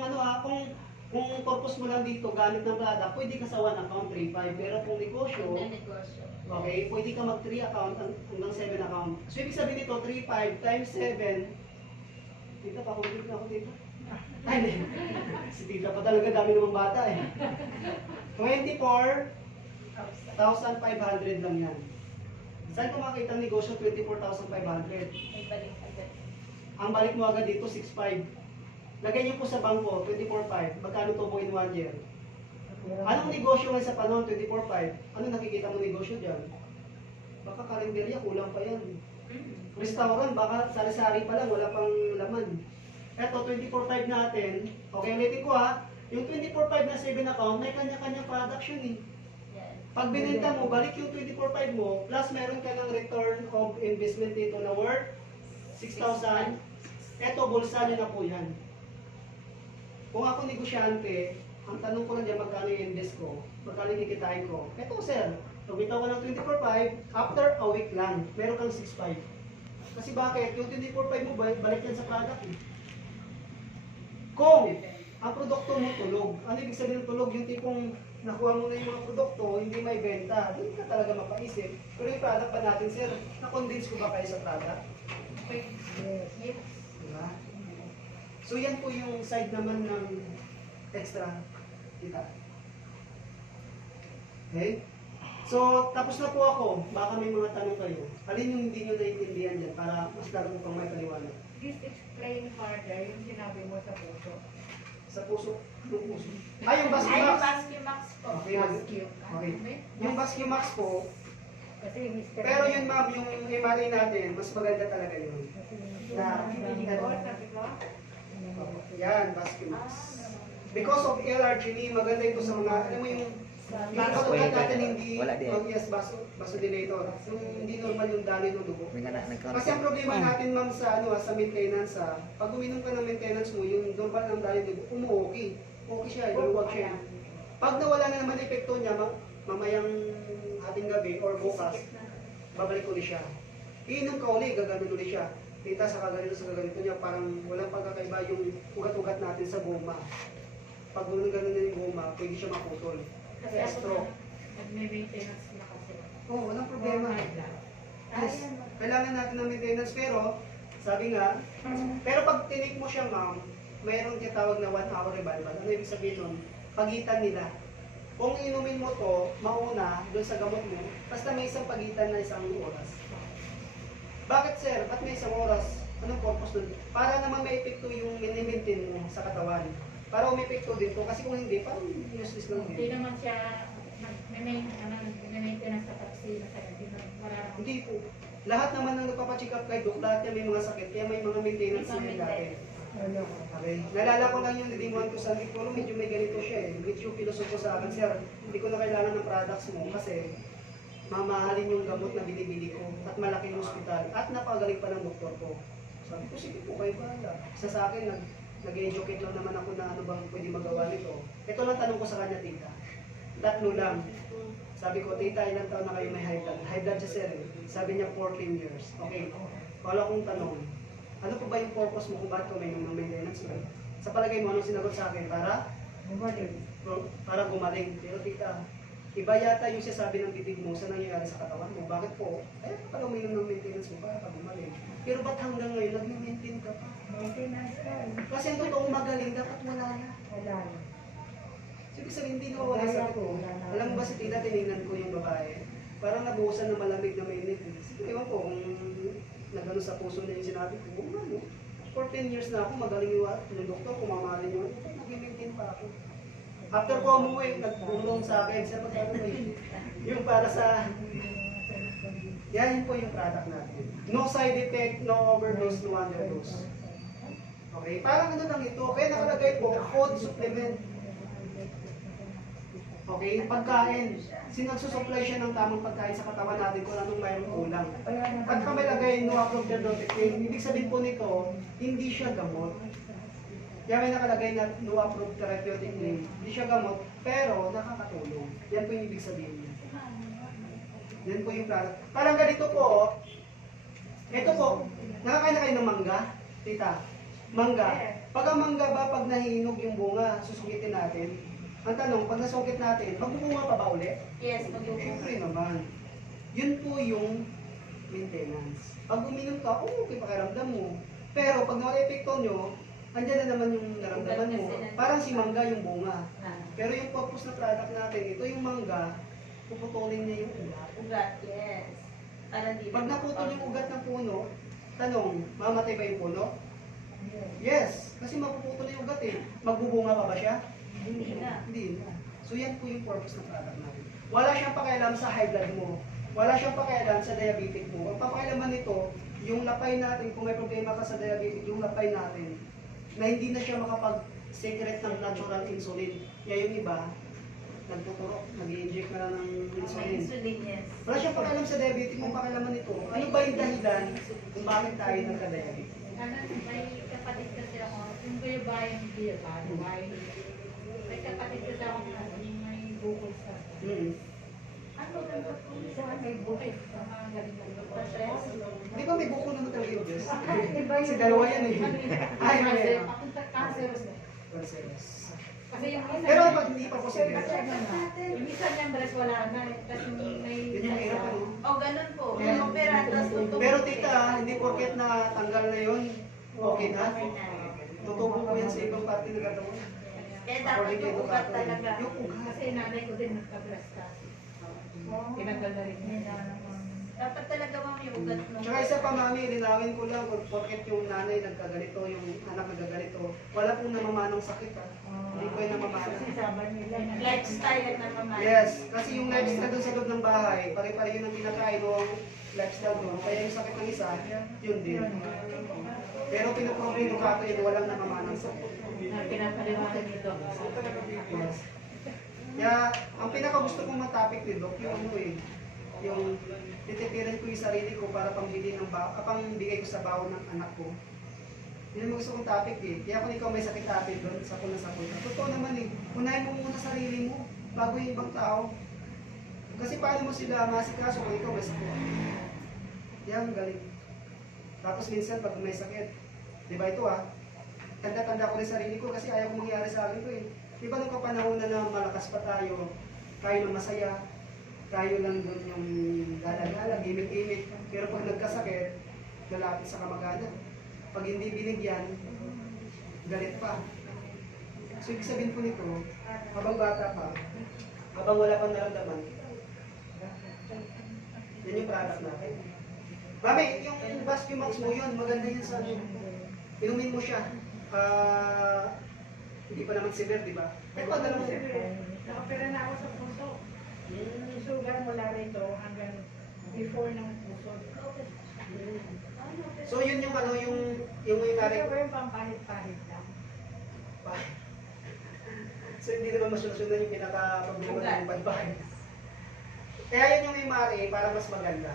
kung purpose mo lang dito gamit ng product, pwede ka sa 1 account, 3-5. Pero kung negosyo, negosyo. okay, pwede ka mag 3 account hanggang 7 account. So, ibig sabihin nito, 3-5 times 7. Tita, pakulit na ako dito. Ay, hindi. Si tita pa talaga, dami namang bata eh. 24,500 lang yan. Saan ko makita ang negosyo 24,500? May balik agad. Ang balik mo agad dito, 6,500. Lagay niyo po sa bangko, 24,500. Magkano to po in 1 year? Anong negosyo ngayon sa panahon, 24,500? Ano nakikita mo negosyo dyan? Baka karinderya, kulang pa yan. Restaurant, baka sari-sari pa lang, wala pang laman. Eto, 24,500 natin. Okay, ulitin ko ha. Yung 24,500 na 7 account, may kanya-kanya production eh. Yes. Pag binenta mo, balik yung 24,500 mo, plus meron ka ng return of investment dito na worth 6,000. Eto, bulsa niyo na po yan. Kung ako negosyante, ang tanong ko lang dyan, magkano yung invest ko, magkano yung kikitain ko. Eto sir, pagmitaw ka ng 24,500, after a week lang, meron kang 6,500. Kasi bakit? Yung 24,500 mo, balik yan sa product eh. Kung ang produkto mo tulog, ano ibig sabihin ng tulog? Yung tipong nakuha mo na yung mga produkto, hindi may benta, hindi ka talaga mapaisip. Pero yung product pa natin, sir, na-convince ko ba kayo sa product? Yes. Diba? So yan po yung side naman ng extra kita. Okay? So, tapos na po ako. Baka may mga tanong kayo. Alin yung hindi nyo naiintindihan dyan para mas lalo ko pang may paliwanag? Please explain further yung sinabi mo sa puso. Sa puso? Anong puso? Yung Ay, Bascumax. Bascumax po. Okay, okay. Yung Bascumax po, Kasi Mr. pero yun ma'am, yung MRI natin, mas maganda talaga yun. Na, Sabi ko, yan, Bascumax. Because of LRGD, maganda ito sa mga, alam mo yung katawan natin hindi, Wala din. yes, vasodilator. Yung hindi normal yung daloy ng dugo. May nga nagkaroon. Kasi ang problema natin ma'am sa maintenance pag uminom ka ng maintenance mo, yung normal ng daloy ng dugo, umu-okay. Okay siya, luwag siya. Pag nawala na naman epekto niya, mamayang ating gabi or bukas, babalik ulit siya. Iinom ka ulit, gaganon ulit siya. Kita sa kaganito niya, parang walang pagkakaiba yung ugat-ugat natin sa goma. Pag ganun na yung goma, pwede siya maputol. kasi Kaya ako stroke. nag-maintenance na kasi. Walang problema. Yes, kailangan natin ng maintenance pero, sabi nga, pero pag tinik mo siya ma'am, mayroong tinatawag na 1 hour revival. Ano ibig sabihin nun? Pagitan nila. Kung inumin mo to, mauna, doon sa gamot mo, basta may isang pagitan na 1 oras. Bakit sir? Ba't may 1 oras? Anong purpose nun? Para naman may epekto yung minimaintain mo sa katawan. Para umepekto din to. Kasi kung hindi, parang useless lang Hindi din. naman siya nag-maintenance sa taxi na sa'yo. Hindi na mararang. Hindi po. Lahat naman ng nagpapacheck up kay Doc, lahat yan may mga sakit, kaya may mga maintenance na yan dati. Okay. Nalala ko lang yung nadimuhan ko sa Victor, medyo may ganito siya eh. Medyo pilosopo sa akin, sir, hindi ko na kailangan ng products mo kasi mamahalin yung gamot na binibili ko at malaking hospital at napagaling pa ng doktor ko. Sabi ko, sige po, kayo bahala. Isa sa akin, nag-educate lang naman ako na ano bang pwede magawa nito. Ito lang tanong ko sa kanya, tita. Tatlo lang. Sabi ko, tita, ilang taon na kayo may high blood? High blood siya, sir. Sabi niya, 14 years. Okay. Wala kong tanong. Ano po ba yung purpose mo kung bakit ko may maintenance mo? Sa palagay mo, anong sinagot sa akin? Para gumaling. Pero tita, iba yata yung sinasabi ng bibig mo sa nangyayari sa katawan mo. Bakit po? Kaya pala uminom ng maintenance mo para gumaling. Pero ba't hanggang ngayon, nag-maintain ka pa? Maintenance ka. Kasi ang totoong magaling, dapat wala na. Wala na. Sige sir, hindi na wala sa ko. Alam mo ba si tita, tinignan ko yung babae. Parang nabuhusan ng malamig na mainit. Sige, ewan ko kung nagano sa puso niya yung sinabi ko. Ano? For 10 years na ako, magaling yung doktor, kumamahalin yung nag-maintain pa ako. After ko umuwi, nagpulong sa akin, sir, magkano yung para sa... Yan po yung product natin. No side effect, no overdose, no underdose. Okay, parang ano lang ito. Kaya nakalagay po, food supplement. Okay, pagkain. Sinagsusupply siya ng tamang pagkain sa katawan natin kung anong mayroong kulang. At kung may lagay no approved therapeutic claim, ibig sabihin po nito, hindi siya gamot. Kaya may nakalagay na no approved therapeutic claim, hindi siya gamot, pero nakakatulong. Yan po yung ibig sabihin niya. Yan po yung product. Parang ganito po, ito po, nakakain na kayo ng mangga, tita. Mangga. Pag ang mangga ba, pag nahinog yung bunga, susukitin natin. Ang tanong, pag nasukit natin, magbubunga pa ba ulit? Yes, mag-iubos. Siyempre naman. Yun po yung maintenance. Pag uminom ka, okay, pakiramdam mo. Pero pag na-epekto nyo, andyan na naman yung naramdaman mo. Parang si mangga yung bunga. Pero yung purpose na product natin, ito yung mangga, puputulin niya yung ugat. Ugat, yes. Para di Pag naputol yung ugat ng puno, tanong, mamatay ba yung puno? Yes, kasi mapuputol yung ugat eh. Magbubunga pa ba siya? Hindi na. Hindi na. So yan po yung purpose ng product natin. Wala siyang pakialam sa high blood mo. Wala siyang pakialam sa diabetic mo. Ang pakialaman nito, yung lapay natin, kung may problema ka sa diabetic, yung lapay natin, na hindi na siya makapag-secret ng natural insulin. Kaya yung iba, nagtuturo, nag-i-inject na lang ng May insulin. insulin, yes. Wala siyang pakialam sa diabetic, yung pakialaman nito. Ano ba yung dahilan kung bakit tayo nagka-diabetic? Ano, may kapatid kasi ako, yung kuya bayan beer, bayan. May kapatid kasi ako na may bukol sa... Ano ba ito? May bukol sa mga galing-galing. Di ba may buko naman talaga yung Diyos? Kasi dalawa yan eh. Ay, may Kasi yung isa, pero pag hindi pa posible, yung isa niyang dress wala na. Kasi may... yun yung hirap ano. O, ganun po. May opera, tapos tutupin. Pero tita, hindi porket na tanggal na yun, okay na. Tutubo ko yan sa ibang parte ng katawan. Kaya dapat yung ugat talaga. Yung ugat. Kasi nanay ko din nagka-dress ka. Tinanggal na rin niya. Dapat talaga ma'am yung ugat mo. Tsaka isa pa mami, linawin ko lang, porket yung nanay nagkaganito, yung anak nagkaganito, wala pong namamanang sakit ha. Hindi po yung namamanang. Kasi sabi nila na Lifestyle na naman. Yes, kasi yung lifestyle doon sa loob ng bahay, pare-pare yun ang kinakain o lifestyle doon. Kaya yung sakit ng isa, yun din. Pero pinaproblema ko ato yun, walang namamanang sakit. na pinapaliwanag nito. Yes. Kaya, ang pinaka gusto kong matapik ni Doc, yung ano eh, yung tititirin ko yung sarili ko para pangbili ng pangbigay ko sa bawon ng anak ko. Yun ang gusto kong topic eh. Kaya kung ikaw may sakit atin doon, sa kuna sa kuna. Totoo naman eh. Unahin mo muna sarili mo bago yung ibang tao. Kasi paano mo sila masikaso kung ikaw may sakit? Yan, galing. Tapos minsan pag may sakit, di ba ito ah, tanda-tanda ko rin sarili ko kasi ayaw kong mangyari sa akin ko eh. Di ba nung kapanahon na malakas pa tayo, tayo na masaya, tayo lang doon yung gala-gala, gimik-gimik. Pero pag nagkasakit, lalapit sa kamag-anak. Pag hindi binigyan, galit pa. So, ibig sabihin po nito, habang bata pa, habang wala pang naramdaman, yan yung product natin. Mami, yung Bascumax mo yun, maganda yun sa ano. Inumin mo siya. Hindi pa naman severe, di ba? Pero pag alam mo, Nakapira na ako sa puso. Yung sugar mula rito hanggang before ng puso. so yun yung ano, yung Kasi nangyari. ko yung pampahit-pahit lang. So hindi naman masolusyonan yung pinaka-problema ng pagbahay. Kaya yun yung may mari para mas maganda.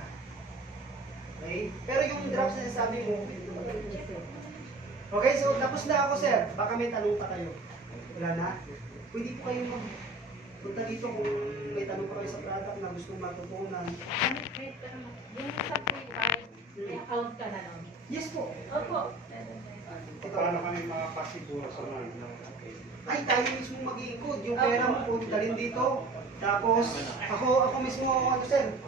Okay? Pero yung drops na sabi mo, okay, so tapos na ako sir. Baka may tanong pa kayo. Wala na? Pwede po kayo punta dito kung may tanong pa kayo sa product na gusto matutunan. Yung sa PayPal, may account ka na nun. Yes po. Opo. Paano kami makapasiguro sa mga Ay, tayo mismo mag-iikot. Yung pera mo po, dalhin dito. Tapos, ako mismo, ano sir,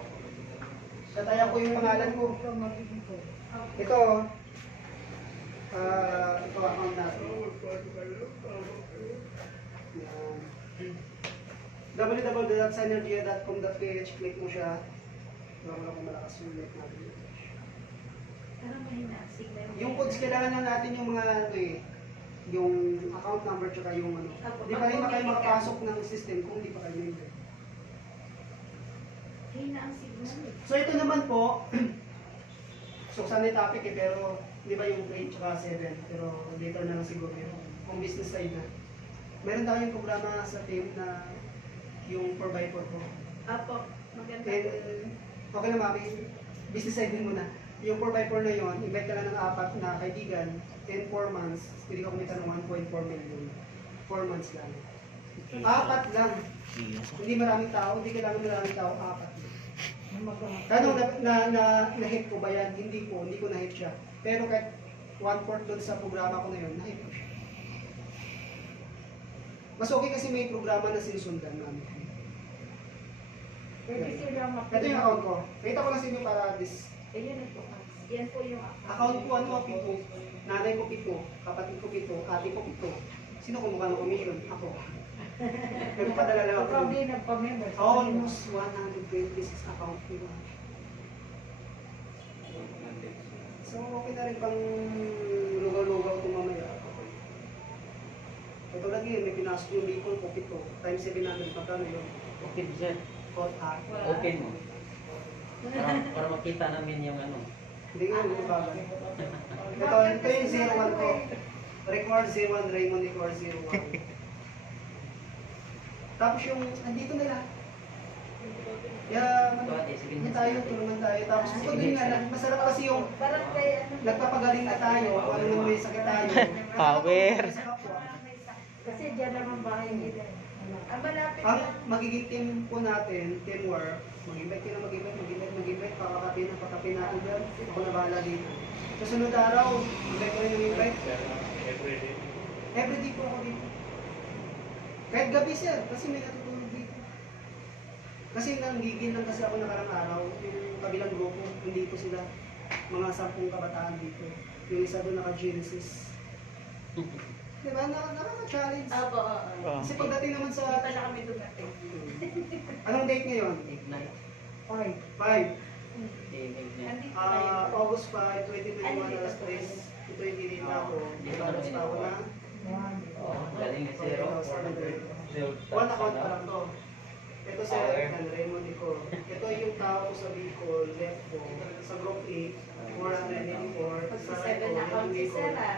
tataya ko yung pangalan ko. Ito, ito account natin. Yan. www.synergia.com.ph, click mo siya. Wala ko malakas yung link natin. Pero may na-signal. Yung codes, kailangan na natin yung mga ano eh, yung account number tsaka yung ano. Di pa rin kayo makapasok ng system kung di pa kayo member. Hina ang signal. So ito naman po, so sana yung topic eh, pero di ba yung 8 tsaka 7, pero later na lang siguro yun, kung business side na. Meron tayong programa sa team na yung 4x4 po. Apo. Maganda. And okay na mami, business side din muna. Yung 4x4 na yun, invite ka lang ng 4 na kaibigan, in 4 months, pwede ka kumita ng 1.4 million. 4 months lang. 4 lang. Hindi maraming tao, hindi kailangan maraming tao, 4 lang. Tanong na-hit ko ba yan? Hindi ko na-hit siya. Pero kahit 1/4 doon sa programa ko na yun, na-hit ko siya. Mas okay kasi may programa na sinusundan namin. Pwede sila Ito yung account ko. Kita ko lang sa inyo para this. Ayun po. Yan po yung Account ko ano, 7. Nanay ko 7. Kapatid ko 7. Ate ko 7. Sino kumuha ng commission? Ako. Nagpadala lang ako. Ikaw din nagpa-member. Almost 126 account ko. So okay na rin pang lugaw-lugaw ito mamaya. Ito lagi yun, may pinasok yung Bicol ko 7. Times 700 magkano yun? Okay, sir. Okay mo. Para makita namin yung ano. Hindi ko yung bagay. Ito yung 01 ko. Record 01, Raymond record 01. Tapos yung, andito nila. Kaya, ano tayo, tulungan tayo. Tapos bukod din nga, masarap kasi yung parang kay ano. nagpapagaling na tayo, kung ano naman may sakit tayo. Power. Kasi dyan lang ang bahay nila. Ang malapit Ang lang. magiging team po natin, teamwork, mag-invite kayo na mag-invite, pakakapi natin dyan. Ako na bahala dito. Sa sunod araw, invite ko rin yung invite. everyday? Everyday po ako dito. Kahit gabi sir, kasi may natutulog dito. Kasi nanggigil lang kasi ako nakarang araw, yung kabilang grupo, hindi po sila mga 10 kabataan dito. Yung isa doon naka-Genesis. Di ba? Nakaka-challenge. Opo, oo. Oh. Kasi pagdating naman Hindi sa... pala kami dumating. Anong date ngayon? Ignite. 5. Ignite. Nandito kayo. August 5, 2021, alas 3. Ito yung dinate na ako. Tapos pa ako na. Oh, galing ni Zero. 1 account pa lang to. Ito si Raymond Nicol. Ito yung tao ko sa Bicol, left ko. Sa group 8, 484. Pag Sa sa right 7 ko, account si Bicol, Sir, ah.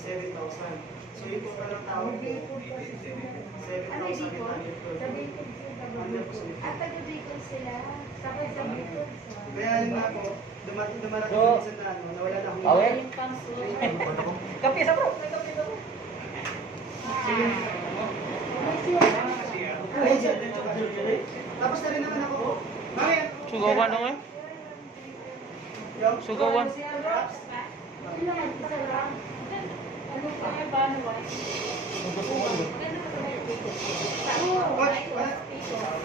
7,000. So yung total ng tao ko, 7,000. Ano yung Bicol? Under ko sa Bicol. At taga-Bicol sila. Sakay sa Bicol. Kaya yun nga po, dumarating So, yung isa na ano, nawala na akong Awe? Yung pang suit. Kape sa bro. May kape sa bro. Sige. Ay, siya. Tapos na rin naman ako. Mami, Sugawan na nga. yung Sugawan. Ano pa nga ba? Ano ba?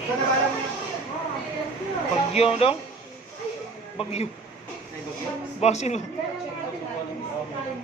Sana ba lang na? Bagyo dong. Bagyo. Basin mo. Ganun natin ang